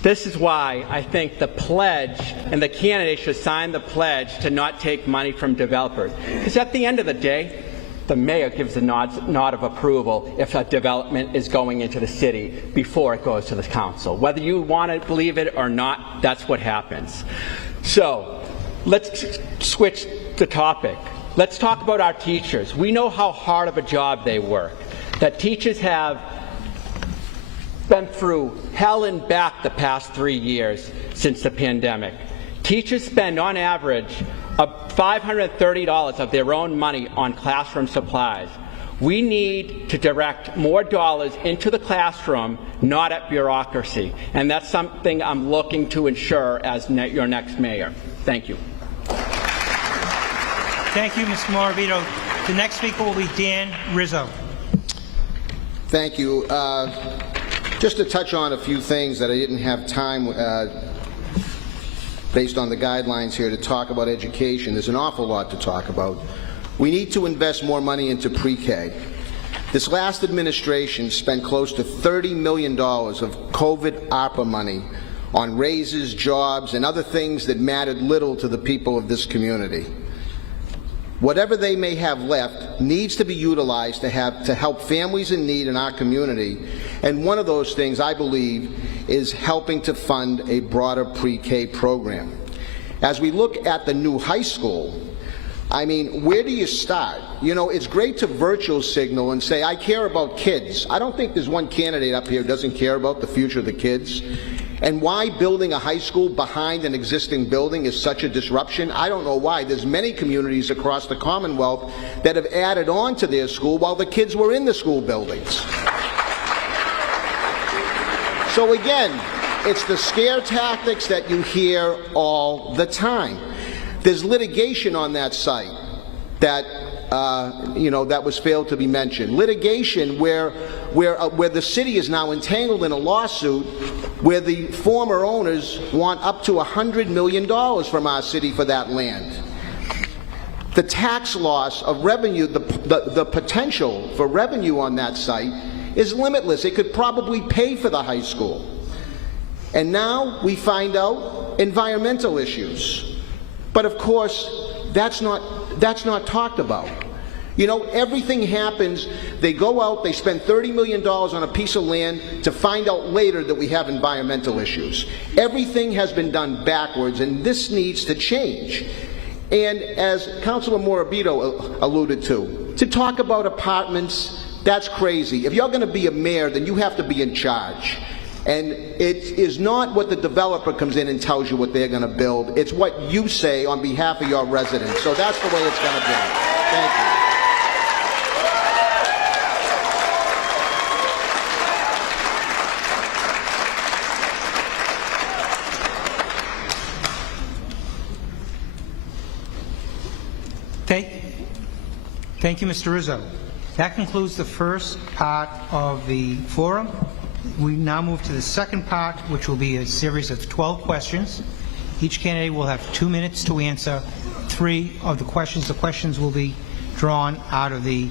This is why I think the pledge and the candidate should sign the pledge to not take money from developers. Because at the end of the day, the mayor gives a nod of approval if a development is going into the city before it goes to the council. Whether you want to believe it or not, that's what happens. So let's switch the topic. Let's talk about our teachers. We know how hard of a job they work, that teachers have been through hell and back the past 3 years since the pandemic. Teachers spend on average $530 of their own money on classroom supplies. We need to direct more dollars into the classroom, not at bureaucracy. And that's something I'm looking to ensure as your next mayor. Thank you. Thank you, Mr. Morabito. The next speaker will be Dan Rizzo. Thank you. Just to touch on a few things that I didn't have time based on the guidelines here to talk about education. There's an awful lot to talk about. We need to invest more money into pre-K. This last administration spent close to $30 million of COVID ARPA money on raises, jobs, and other things that mattered little to the people of this community. Whatever they may have left needs to be utilized to help families in need in our community, and one of those things, I believe, is helping to fund a broader pre-K program. As we look at the new high school, I mean, where do you start? You know, it's great to virtual signal and say, I care about kids. I don't think there's one candidate up here who doesn't care about the future of the kids. And why building a high school behind an existing building is such a disruption, I don't know why. There's many communities across the Commonwealth that have added on to their school while the kids were in the school buildings. So again, it's the scare tactics that you hear all the time. There's litigation on that site that that was failed to be mentioned. Litigation where the city is now entangled in a lawsuit where the former owners want up to $100 million from our city for that land. The tax loss of revenue, the potential for revenue on that site is limitless. It could probably pay for the high school. And now we find out environmental issues. But of course, that's not talked about. You know, everything happens, they go out, they spend $30 million on a piece of land to find out later that we have environmental issues. Everything has been done backwards, and this needs to change. And as Councilor Morabito alluded to talk about apartments That's crazy. If you're going to be a mayor, then you have to be in charge. And it is not what the developer comes in and tells you what they're going to build. It's what you say on behalf of your residents. So that's the way it's going to be. Thank you. Thank you, Mr. Rizzo. That concludes the first part of the forum. We now move to the second part, which will be a series of 12 questions. Each candidate will have 2 minutes to answer 3 of the questions. The questions will be drawn out of the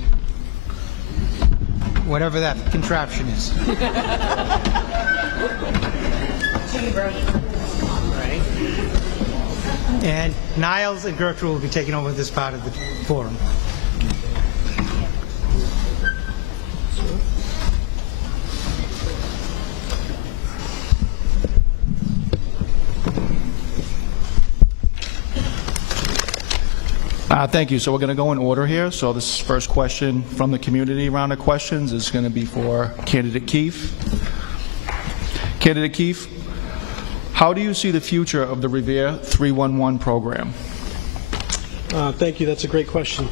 whatever that contraption is. And Niles and Gertrude will be taking over this part of the forum. Thank you. So we're going to go in order here. So this first question from the community round of questions is going to be for Candidate Keefe. Candidate Keefe, how do you see the future of the Revere 311 program? Thank you. That's a great question.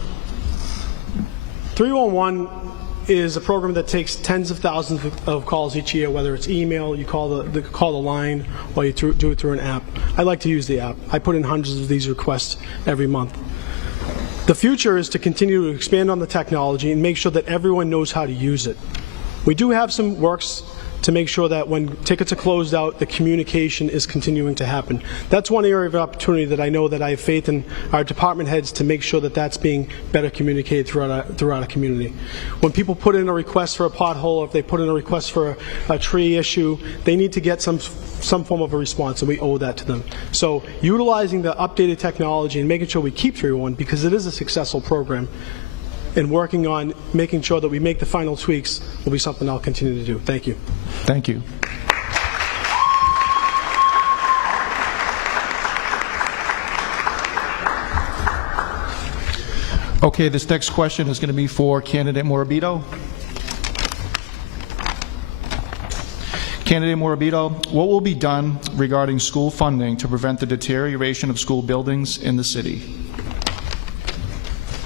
311 is a program that takes tens of thousands of calls each year, whether it's email, you call the line, or you do it through an app. I like to use the app. I put in hundreds of these requests every month. The future is to continue to expand on the technology and make sure that everyone knows how to use it. We do have some works to make sure that when tickets are closed out, the communication is continuing to happen. That's one area of opportunity that I know that I have faith in our department heads to make sure that that's being better communicated throughout our community. When people put in a request for a pothole, or if they put in a request for a tree issue, they need to get some form of a response, and we owe that to them. So utilizing the updated technology and making sure we keep 311, because it is a successful program, and working on making sure that we make the final tweaks will be something I'll continue to do. Thank you. Thank you. Okay, this next question is going to be for Candidate Morabito. Candidate Morabito, what will be done regarding school funding to prevent the deterioration of school buildings in the city?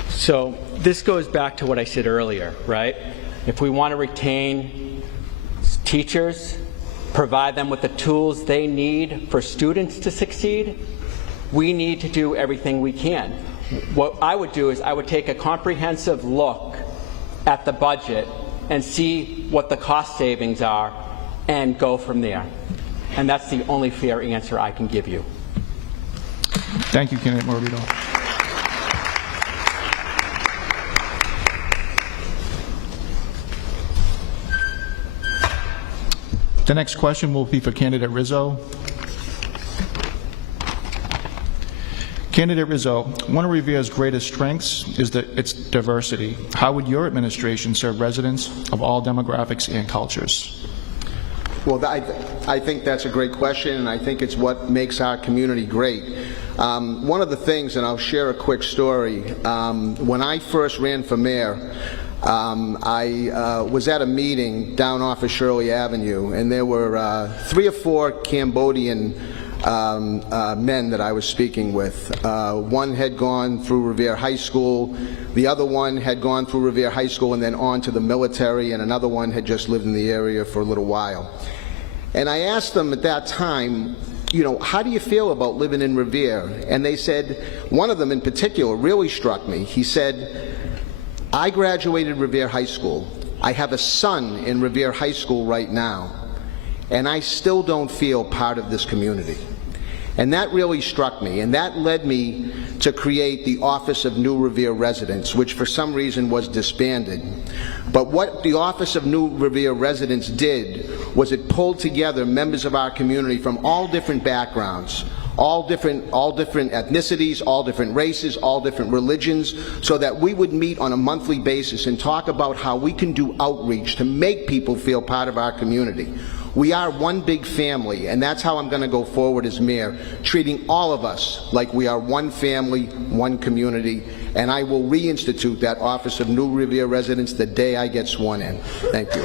So this goes back to what I said earlier, right? If we want to retain teachers, provide them with the tools they need for students to succeed, we need to do everything we can. What I would do is I would take a comprehensive look at the budget and see what the cost savings are and go from there. And that's the only fair answer I can give you. Thank you, Candidate Morabito. The next question will be for Candidate Rizzo. Candidate Rizzo, one of Revere's greatest strengths is its diversity. How would your administration serve residents of all demographics and cultures? Well, I think that's a great question, and I think it's what makes our community great. One of the things, and I'll share a quick story, when I first ran for mayor, I was at a meeting down off of Shirley Avenue, and there were 3 or 4 Cambodian men that I was speaking with. One had gone through Revere High School, the other one had gone through Revere High School and then on to the military, and another one had just lived in the area for a little while. And I asked them at that time, you know, how do you feel about living in Revere? And they said, one of them in particular really struck me. He said, I graduated Revere High School. I have a son in Revere High School right now, and I still don't feel part of this community. And that really struck me, and that led me to create the Office of New Revere Residents, which for some reason was disbanded. But what the Office of New Revere Residents did was it pulled together members of our community from all different backgrounds, all different ethnicities, all different races, all different religions, so that we would meet on a monthly basis and talk about how we can do outreach to make people feel part of our community. We are one big family, and that's how I'm going to go forward as mayor, treating all of us like we are one family, one community, and I will reinstitute that office of new Revere residents the day I get sworn in. Thank you.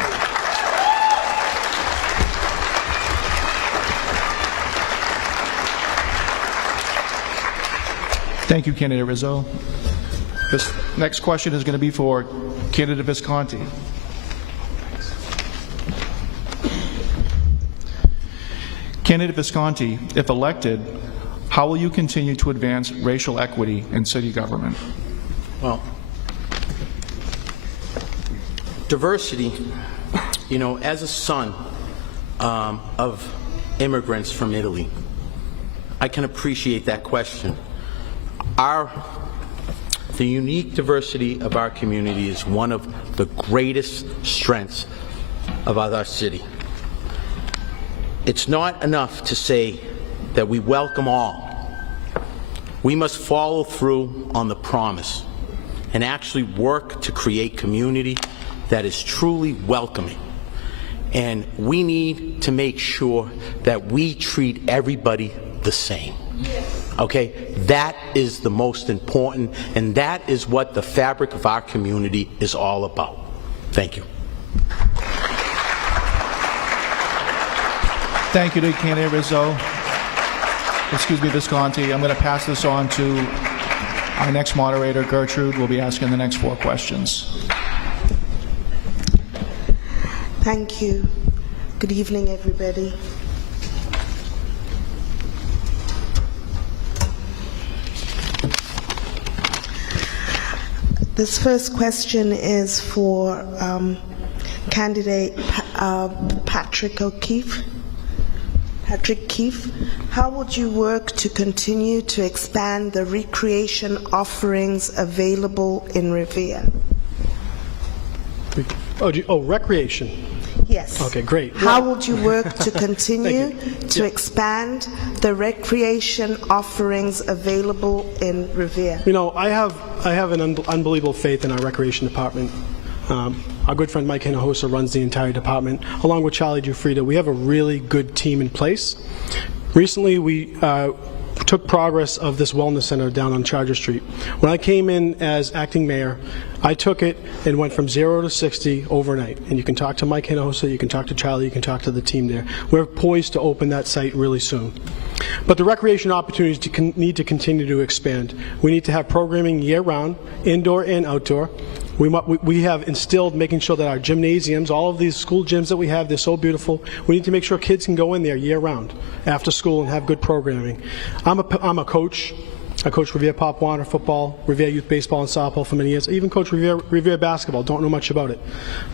Thank you, Candidate Rizzo. This next question is going to be for Candidate Visconti. Candidate Visconti, if elected, how will you continue to advance racial equity in city government? Well, diversity, you know, as a son of immigrants from Italy, I can appreciate that question. The unique diversity of our community is one of the greatest strengths of our city. It's not enough to say that we welcome all. We must follow through on the promise and actually work to create community that is truly welcoming. And we need to make sure that we treat everybody the same. Okay? That is the most important, and that is what the fabric of our community is all about. Thank you. Thank you to Candidate Rizzo. Excuse me, Visconti. I'm going to pass this on to our next moderator, Gertrude. Will be asking the next 4 questions. Thank you. Good evening, everybody. This first question is for candidate Patrick O'Keefe. Patrick Keefe, how would you work to continue to expand the recreation offerings available in Revere? Recreation. Yes. Okay, great. How would you work to continue to expand the recreation offerings available in Revere? You know, I have an unbelievable faith in our recreation department. Our good friend Mike Hinojosa runs the entire department, along with Charlie Giuffrida. We have a really good team in place. Recently, we took progress of this wellness center down on Charger Street. When I came in as acting mayor, I took it and went from 0 to 60 overnight. And you can talk to Mike Hinojosa, you can talk to Charlie, you can talk to the team there. We're poised to open that site really soon. But the recreation opportunities need to continue to expand. We need to have programming year-round, indoor and outdoor. We have instilled making sure that our gymnasiums, all of these school gyms that we have, they're so beautiful. We need to make sure kids can go in there year-round after school and have good programming. I'm a coach. I coached Revere Pop Warner football, Revere youth baseball and softball for many years. I even coached Revere basketball. Don't know much about it.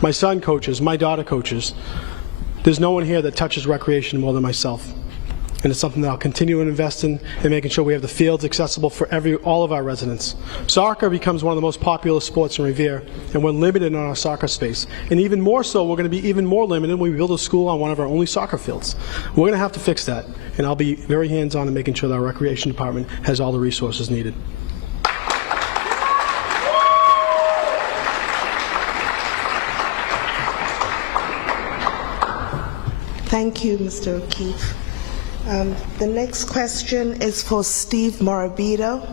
My son coaches. My daughter coaches. There's no one here that touches recreation more than myself. And it's something that I'll continue to invest in and making sure we have the fields accessible for all of our residents. Soccer becomes one of the most popular sports in Revere, and we're limited on our soccer space. And even more so, we're going to be even more limited when we build a school on one of our only soccer fields. We're going to have to fix that, and I'll be very hands-on in making sure that our recreation department has all the resources needed. Thank you, Mr. O'Keefe. The next question is for Steve Morabito.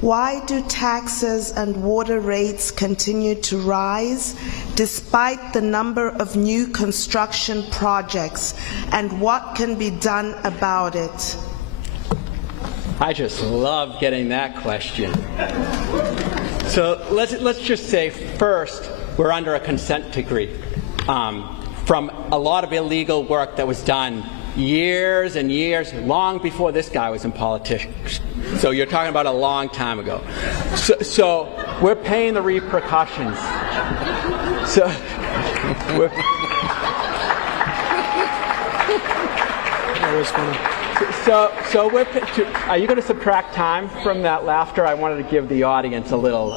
Why do taxes and water rates continue to rise despite the number of new construction projects, and what can be done about it? I just love getting that question. So let's just say first, we're under a consent decree from a lot of illegal work that was done years and years, long before this guy was in politics. So you're talking about a long time ago. So we're paying the repercussions. So we're... So we're, are you going to subtract time from that laughter? I wanted to give the audience a little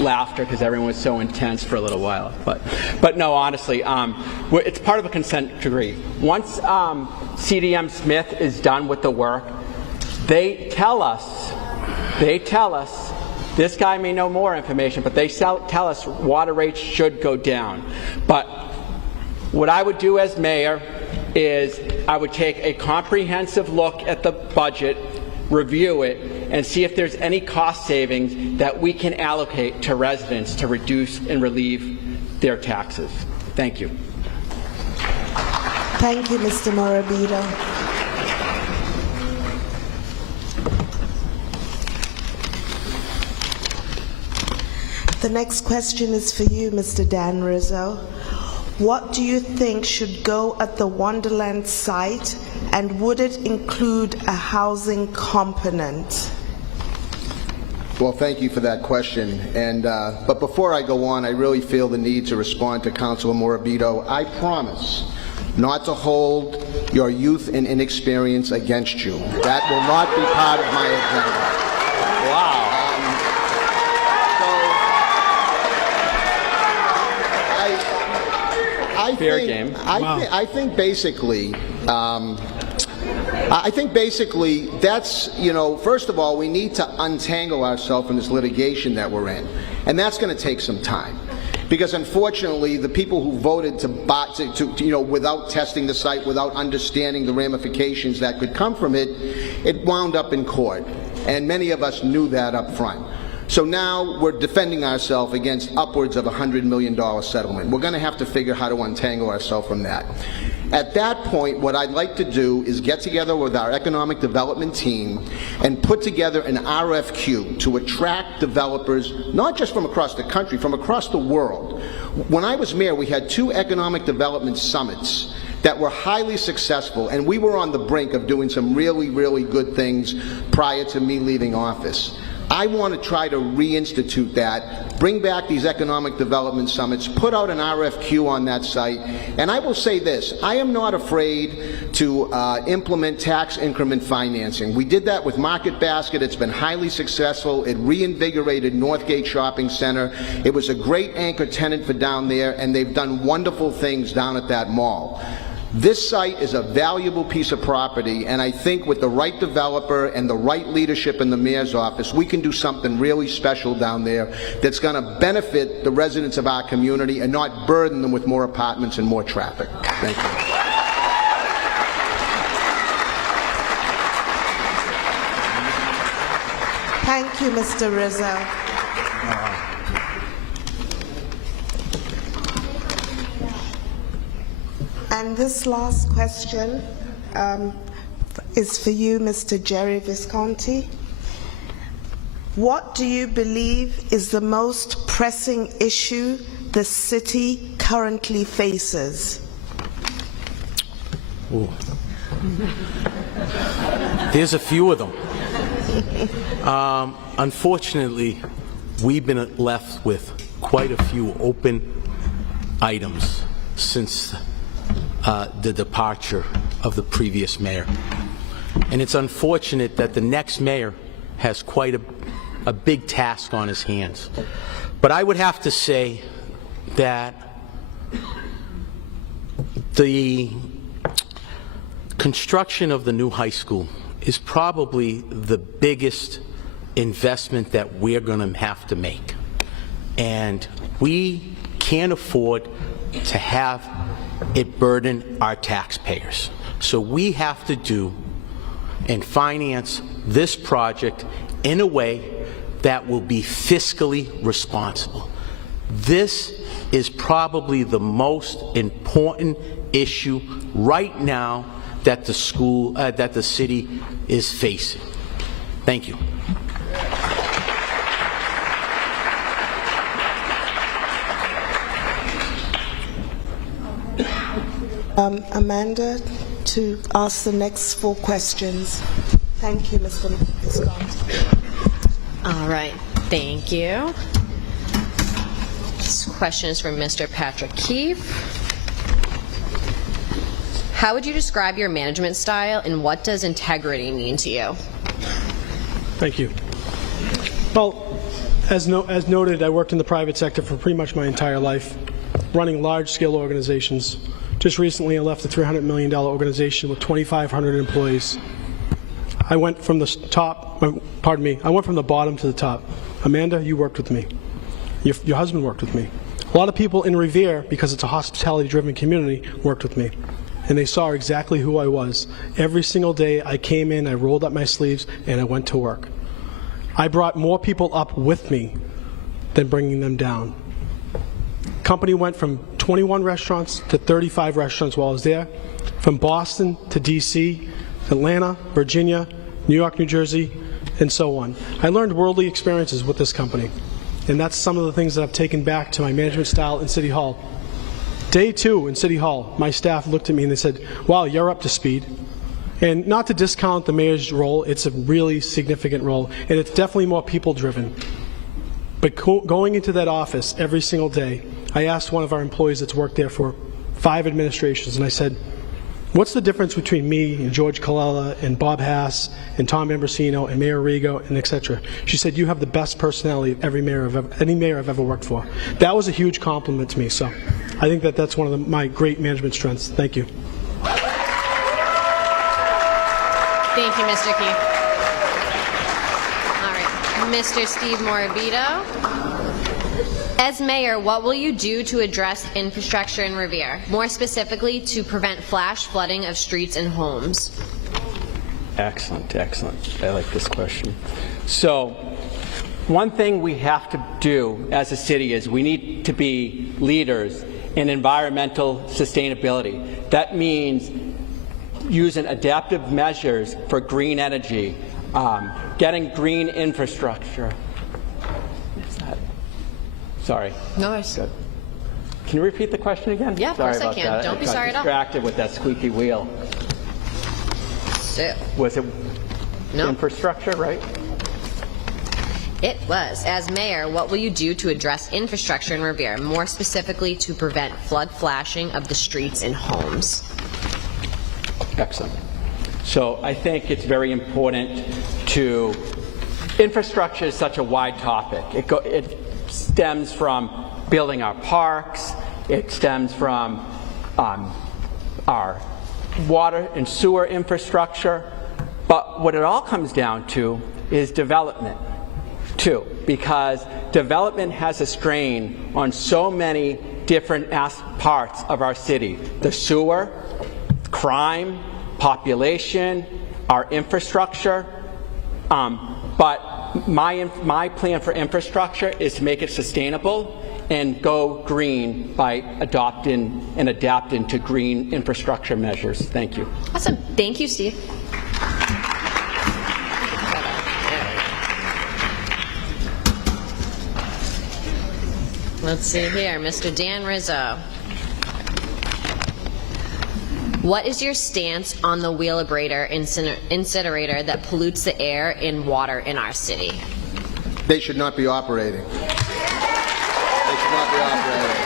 laughter because everyone was so intense for a little while. But no, honestly, it's part of a consent decree. Once CDM Smith is done with the work, they tell us, this guy may know more information, but they tell us water rates should go down. But what I would do as mayor is I would take a comprehensive look at the budget, review it, and see if there's any cost savings that we can allocate to residents to reduce and relieve their taxes. Thank you. Thank you, Mr. Morabito. The next question is for you, Mr. Dan Rizzo. What do you think should go at the Wonderland site, and would it include a housing component? Well, thank you for that question. But before I go on, I really feel the need to respond to Councilor Morabito. I promise not to hold your youth and inexperience against you. That will not be part of my agenda. Wow. I think basically, that's, first of all, we need to untangle ourselves from this litigation that we're in, and that's going to take some time. Because unfortunately, the people who voted to without testing the site, without understanding the ramifications that could come from it, it wound up in court, and many of us knew that up front. So now we're defending ourselves against upwards of a $100 million settlement. We're going to have to figure how to untangle ourselves from that. At that point, what I'd like to do is get together with our economic development team and put together an RFQ to attract developers, not just from across the country, from across the world. When I was mayor, we had 2 economic development summits that were highly successful, and we were on the brink of doing some really, really good things prior to me leaving office. I want to try to reinstitute that, bring back these economic development summits, put out an RFQ on that site, and I will say this, I am not afraid to implement tax increment financing. We did that with Market Basket. It's been highly successful. It reinvigorated Northgate Shopping Center. It was a great anchor tenant for down there, and they've done wonderful things down at that mall. This site is a valuable piece of property, and I think with the right developer and the right leadership in the mayor's office, we can do something really special down there that's going to benefit the residents of our community and not burden them with more apartments and more traffic. Thank you. Thank you, Mr. Rizzo. And this last question is for you, Mr. Jerry Visconti. What do you believe is the most pressing issue the city currently faces? Ooh. There's a few of them. Unfortunately, we've been left with quite a few open items since the departure of the previous mayor. And it's unfortunate that the next mayor has quite a big task on his hands. But I would have to say that the construction of the new high school is probably the biggest investment that we're going to have to make. And we can't afford to have it burden our taxpayers. So we have to do and finance this project in a way that will be fiscally responsible. This is probably the most important issue right now that the city is facing. Thank you. Amanda, to ask the next 4 questions. Thank you, Mr. Visconti. All right, thank you. This question is from Mr. Patrick Keefe. How would you describe your management style, and what does integrity mean to you? Thank you. Well, as noted, I worked in the private sector for pretty much my entire life, running large-scale organizations. Just recently, I left a $300 million organization with 2,500 employees. I went from the I went from the bottom to the top. Amanda, you worked with me. Your husband worked with me. A lot of people in Revere, because it's a hospitality-driven community, worked with me. and they saw exactly who I was. Every single day I came in, I rolled up my sleeves, and I went to work. I brought more people up with me than bringing them down. Company went from 21 restaurants to 35 restaurants while I was there, from Boston to DC, Atlanta, Virginia, New York, New Jersey, and so on. I learned worldly experiences with this company, and that's some of the things that I've taken back to my management style in City Hall. Day 2 in City Hall, my staff looked at me and they said, wow, you're up to speed. And not to discount the mayor's role, it's a really significant role, and it's definitely more people-driven. But going into that office every single day, I asked one of our employees that's worked there for 5 administrations, and I said, what's the difference between me and George Colella and Bob Hass and Tom Ambrosino and Mayor Rigo and etc.? She said, you have the best personality of any mayor I've ever worked for. That was a huge compliment to me, so I think that that's one of my great management strengths. Thank you. Thank you, Mr. Keefe. All right, Mr. Steve Morabito. As mayor, what will you do to address infrastructure in Revere, more specifically to prevent flash flooding of streets and homes? Excellent, excellent. I like this question. So, one thing we have to do as a city is we need to be leaders in environmental sustainability. That means using adaptive measures for green energy, getting green infrastructure. Sorry. No worries. Good. Can you repeat the question again? Yeah, of Sorry course I about can. that. Don't be sorry at all. Distracted with that squeaky wheel. So, Was it no, infrastructure, right? it was. As mayor, what will you do to address infrastructure in Revere, more specifically to prevent flood flashing of the streets and homes? Excellent. So I think it's very important to, infrastructure is such a wide topic. It stems from building our parks, it stems from our water and sewer infrastructure, but what it all comes down to is development too, because development has a strain on so many different parts of our city. The sewer, crime, population, our infrastructure, but my plan for infrastructure is to make it sustainable and go green by adopting and adapting to green infrastructure measures. Thank you. Awesome. Thank you, Steve. Let's see here, Mr. Dan Rizzo. What is your stance on the Wheelabrator incinerator that pollutes the air and water in our city? They should not be operating. They should not be operating.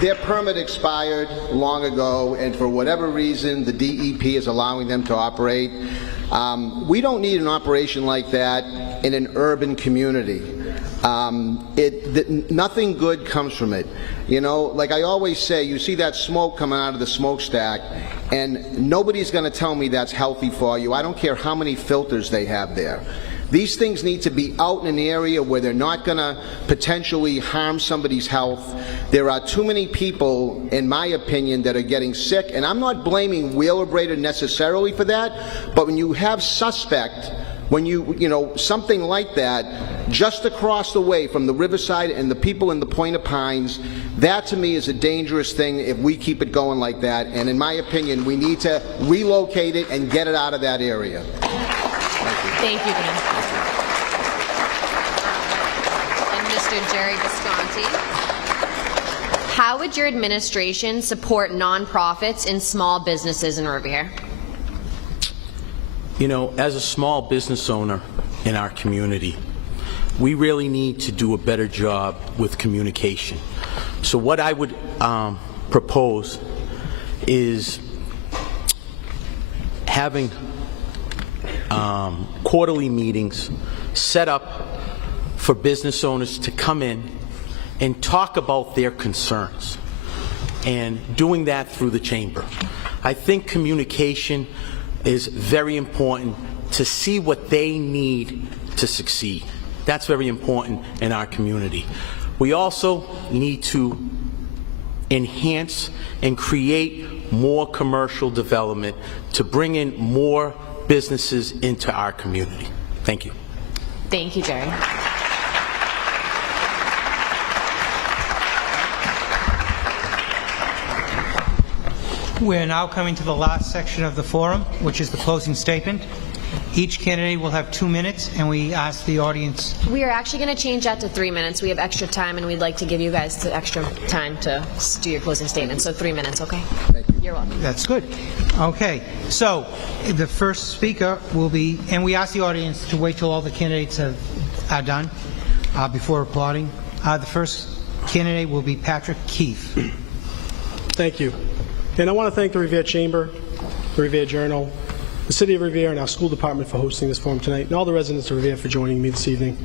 Their permit expired long ago, and for whatever reason, the DEP is allowing them to operate. We don't need an operation like that in an urban community. Nothing good comes from it. You know, like I always say, you see that smoke coming out of the smokestack, and nobody's going to tell me that's healthy for you. I don't care how many filters they have there. These things need to be out in an area where they're not going to potentially harm somebody's health. There are too many people, in my opinion, that are getting sick, and I'm not blaming Wheelabrator necessarily for that, but when you have suspect, when you know, something like that, just across the way from the Riverside and the people in the Point of Pines, that to me is a dangerous thing if we keep it going like that, and in my opinion, we need to relocate it and get it out of that area. Thank you, Dan. And Mr. Jerry Visconti. How would your administration support nonprofits and small businesses in Revere? You know, as a small business owner in our community, we really need to do a better job with communication. So what I would propose is having quarterly meetings set up for business owners to come in and talk about their concerns, and doing that through the chamber. I think communication is very important to see what they need to succeed. That's very important in our community. We also need to enhance, and create more commercial development to bring in more businesses into our community. Thank you. Thank you, Jerry. We're now coming to the last section of the forum, which is the closing statement. Each candidate will have 2 minutes, and we ask the audience. We are actually going to change that to 3 minutes. We have extra time, and we'd like to give you guys the extra time to do your closing statement. So 3 minutes, okay? Thank you. You're welcome. That's good. Okay, so the first speaker will be, and we ask the audience to wait till all the candidates are done before applauding. The first candidate will be Patrick Keefe. Thank you. And I want to thank the Revere Chamber, the Revere Journal, the City of Revere, and our school department for hosting this forum tonight, and all the residents of Revere for joining me this evening.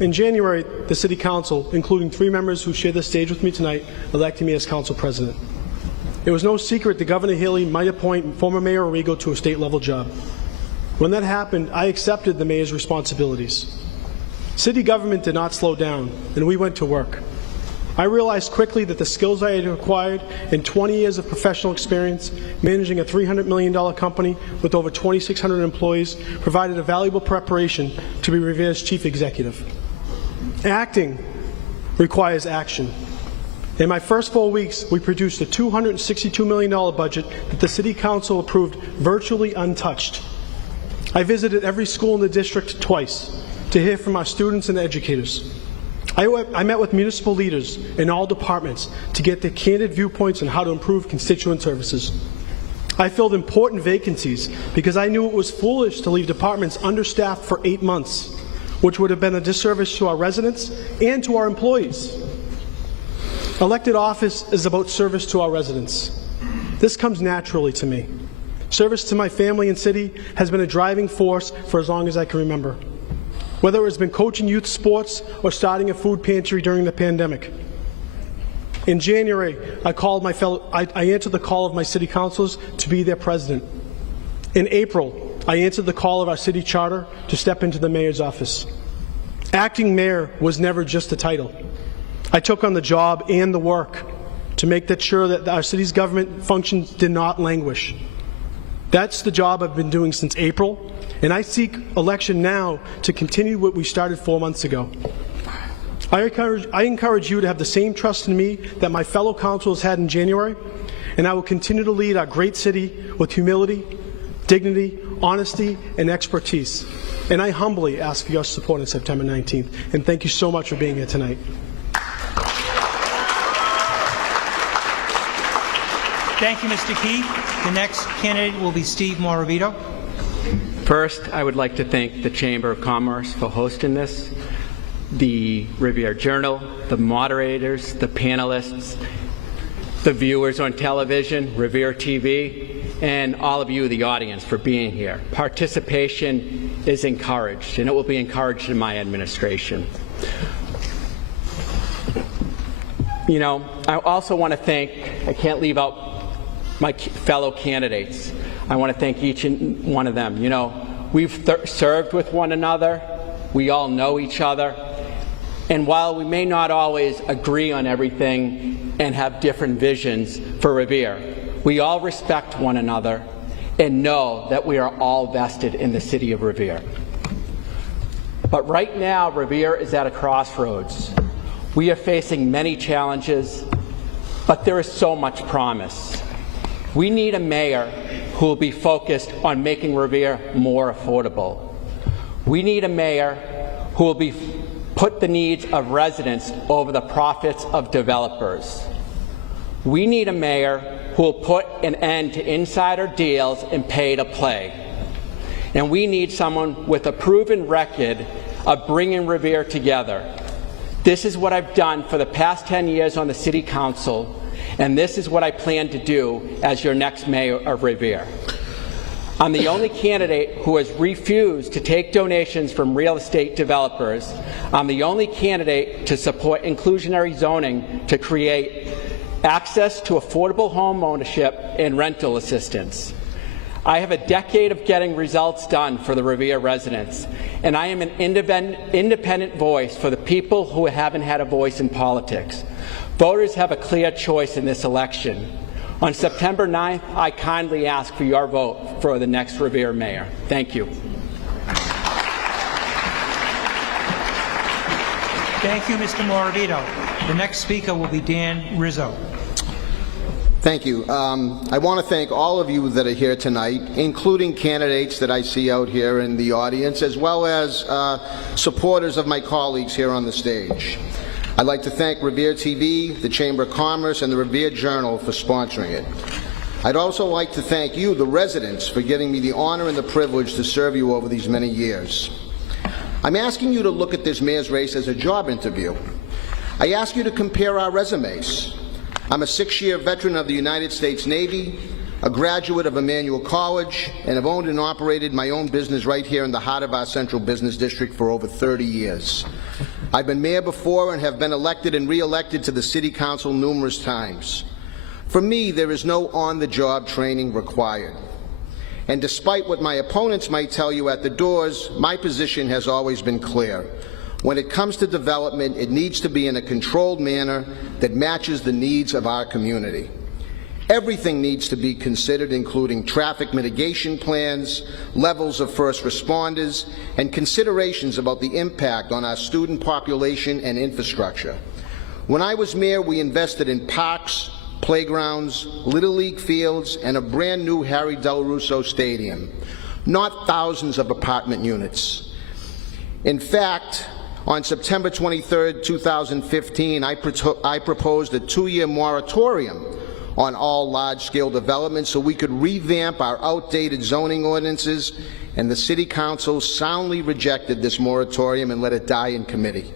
In January, the City Council, including 3 members who share the stage with me tonight, elected me as Council President. It was no secret that Governor Healy might appoint former Mayor Arrigo to a state-level job. When that happened, I accepted the mayor's responsibilities. City government did not slow down, and we went to work. I realized quickly that the skills I had acquired in 20 years of professional experience managing a $300 million company with over 2,600 employees provided a valuable preparation to be Revere's chief executive. Acting requires action. In my first 4 weeks, we produced a $262 million budget that the City Council approved virtually untouched. I visited every school in the district twice to hear from our students and educators. I met with municipal leaders in all departments to get their candid viewpoints on how to improve constituent services. I filled important vacancies because I knew it was foolish to leave departments understaffed for 8 months, which would have been a disservice to our residents and to our employees. Elected office is about service to our residents. This comes naturally to me. Service to my family and city has been a driving force for as long as I can remember. Whether it's been coaching youth sports or starting a food pantry during the pandemic. In January, I answered the call of my city councilors to be their president. In April, I answered the call of our city charter to step into the mayor's office. Acting mayor was never just a title. I took on the job and the work to make sure that our city's government functions did not languish. That's the job I've been doing since April, and I seek election now to continue what we started 4 months ago. I encourage you to have the same trust in me that my fellow councilors had in January, and I will continue to lead our great city with humility, dignity, honesty, and expertise. And I humbly ask for your support on September 19th. And thank you so much for being here tonight. Thank you, Mr. Keefe. The next candidate will be Steve Morabito. First, I would like to thank the Chamber of Commerce for hosting this, the Revere Journal, the moderators, the panelists, the viewers on television, Revere TV, and all of you, the audience, for being here. Participation is encouraged, and it will be encouraged in my administration. You know, I also want to thank, I can't leave out my fellow candidates. I want to thank each and one of them. You know, we've served with one another. We all know each other. And while we may not always agree on everything and have different visions for Revere, we all respect one another and know that we are all vested in the city of Revere. But right now, Revere is at a crossroads. We are facing many challenges, but there is so much promise. We need a mayor who will be focused on making Revere more affordable. We need a mayor who will put the needs of residents over the profits of developers. We need a mayor who will put an end to insider deals and pay to play. And we need someone with a proven record of bringing Revere together. This is what I've done for the past 10 years on the City Council, and this is what I plan to do as your next mayor of Revere. I'm the only candidate who has refused to take donations from real estate developers. I'm the only candidate to support inclusionary zoning to create access to affordable home ownership and rental assistance. I have a decade of getting results done for the Revere residents, and I am an independent voice for the people who haven't had a voice in politics. Voters have a clear choice in this election. On September 9th, I kindly ask for your vote for the next Revere mayor. Thank you. Thank you, Mr. Morabito. The next speaker will be Dan Rizzo. Thank you. I want to thank all of you that are here tonight, including candidates that I see out here in the audience, as well as supporters of my colleagues here on the stage. I'd like to thank Revere TV, the Chamber of Commerce, and the Revere Journal for sponsoring it. I'd also like to thank you, the residents, for giving me the honor and the privilege to serve you over these many years. I'm asking you to look at this mayor's race as a job interview. I ask you to compare our resumes. I'm a 6-year veteran of the United States Navy, a graduate of Emmanuel College, and have owned and operated my own business right here in the heart of our central business district for over 30 years. I've been mayor before and have been elected and re-elected to the city council numerous times. For me, there is no on-the-job training required. And despite what my opponents might tell you at the doors, my position has always been clear. When it comes to development, it needs to be in a controlled manner that matches the needs of our community. Everything needs to be considered, including traffic mitigation plans, levels of first responders, and considerations about the impact on our student population and infrastructure. When I was mayor, we invested in parks, playgrounds, Little League fields, and a brand new Harry Del Russo Stadium, not thousands of apartment units. In fact, on September 23, 2015, I proposed a 2-year moratorium on all large-scale development so we could revamp our outdated zoning ordinances, and the City Council soundly rejected this moratorium and let it die in committee.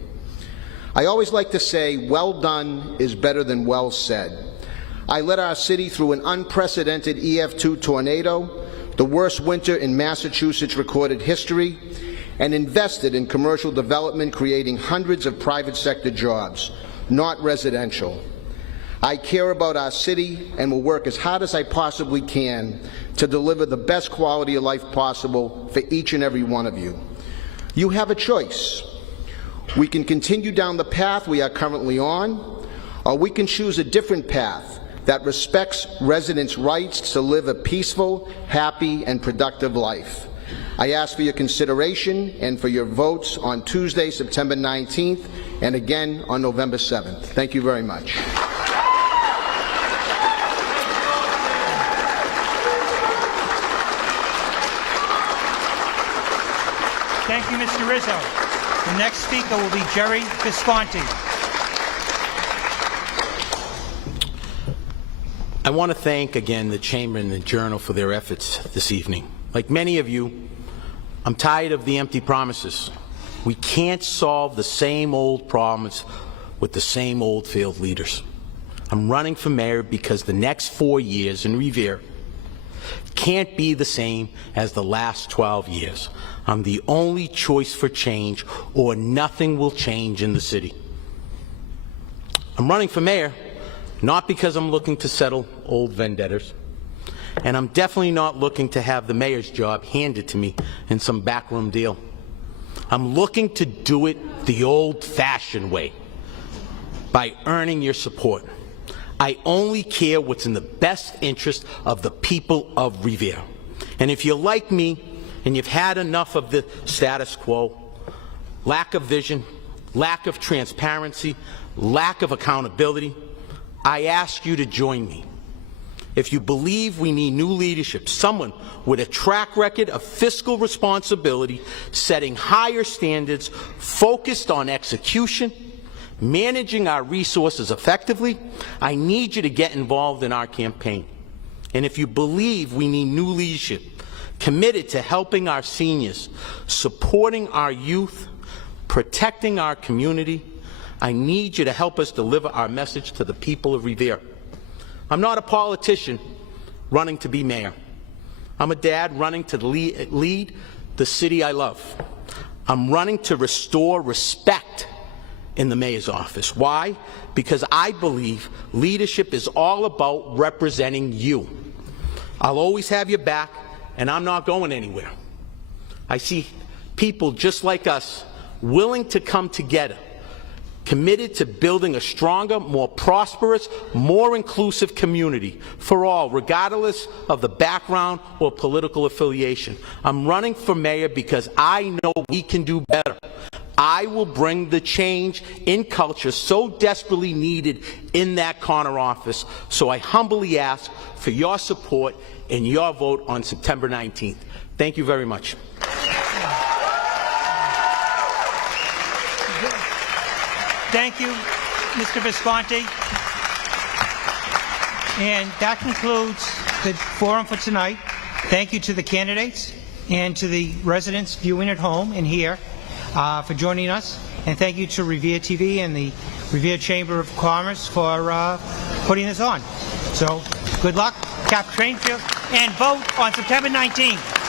I always like to say, well done is better than well said. I led our city through an unprecedented EF2 tornado, the worst winter in Massachusetts recorded history, and invested in commercial development, creating hundreds of private sector jobs, not residential. I care about our city and will work as hard as I possibly can to deliver the best quality of life possible for each and every one of you. You have a choice. We can continue down the path we are currently on, or we can choose a different path that respects residents' rights to live a peaceful, happy, and productive life. I ask for your consideration and for your votes on Tuesday, September 19th, and again on November 7th. Thank you very much. Thank you, Mr. Rizzo. The next speaker will be Jerry Visconti. I want to thank again the Chamber and the Journal for their efforts this evening. Like many of you, I'm tired of the empty promises. We can't solve the same old problems with the same old failed leaders. I'm running for mayor because the next 4 years in Revere can't be the same as the last 12 years. I'm the only choice for change, or nothing will change in the city. I'm running for mayor not because I'm looking to settle old vendettas, and I'm definitely not looking to have the mayor's job handed to me in some backroom deal. I'm looking to do it the old-fashioned way, by earning your support. I only care what's in the best interest of the people of Revere. And if you're like me and you've had enough of the status quo, lack of vision, lack of transparency, lack of accountability, I ask you to join me. If you believe we need new leadership, someone with a track record of fiscal responsibility, setting higher standards, focused on execution, managing our resources effectively, I need you to get involved in our campaign. And if you believe we need new leadership, committed to helping our seniors, supporting our youth, protecting our community, I need you to help us deliver our message to the people of Revere. I'm not a politician running to be mayor. I'm a dad running to lead the city I love. I'm running to restore respect in the mayor's office. Why? Because I believe leadership is all about representing you. I'll always have your back, and I'm not going anywhere. I see people just like us willing to come together committed to building a stronger, more prosperous, more inclusive community for all, regardless of the background or political affiliation. I'm running for mayor because I know we can do better. I will bring the change in culture so desperately needed in that corner office. So I humbly ask for your support and your vote on September 19th. Thank you very much. Thank you, Mr. Visconti. And that concludes the forum for tonight. Thank you to the candidates and to the residents viewing at home and here for joining us. And thank you to Revere TV and the Revere Chamber of Commerce for putting this on. So good luck, Cap Trainfield, and vote on September 19th.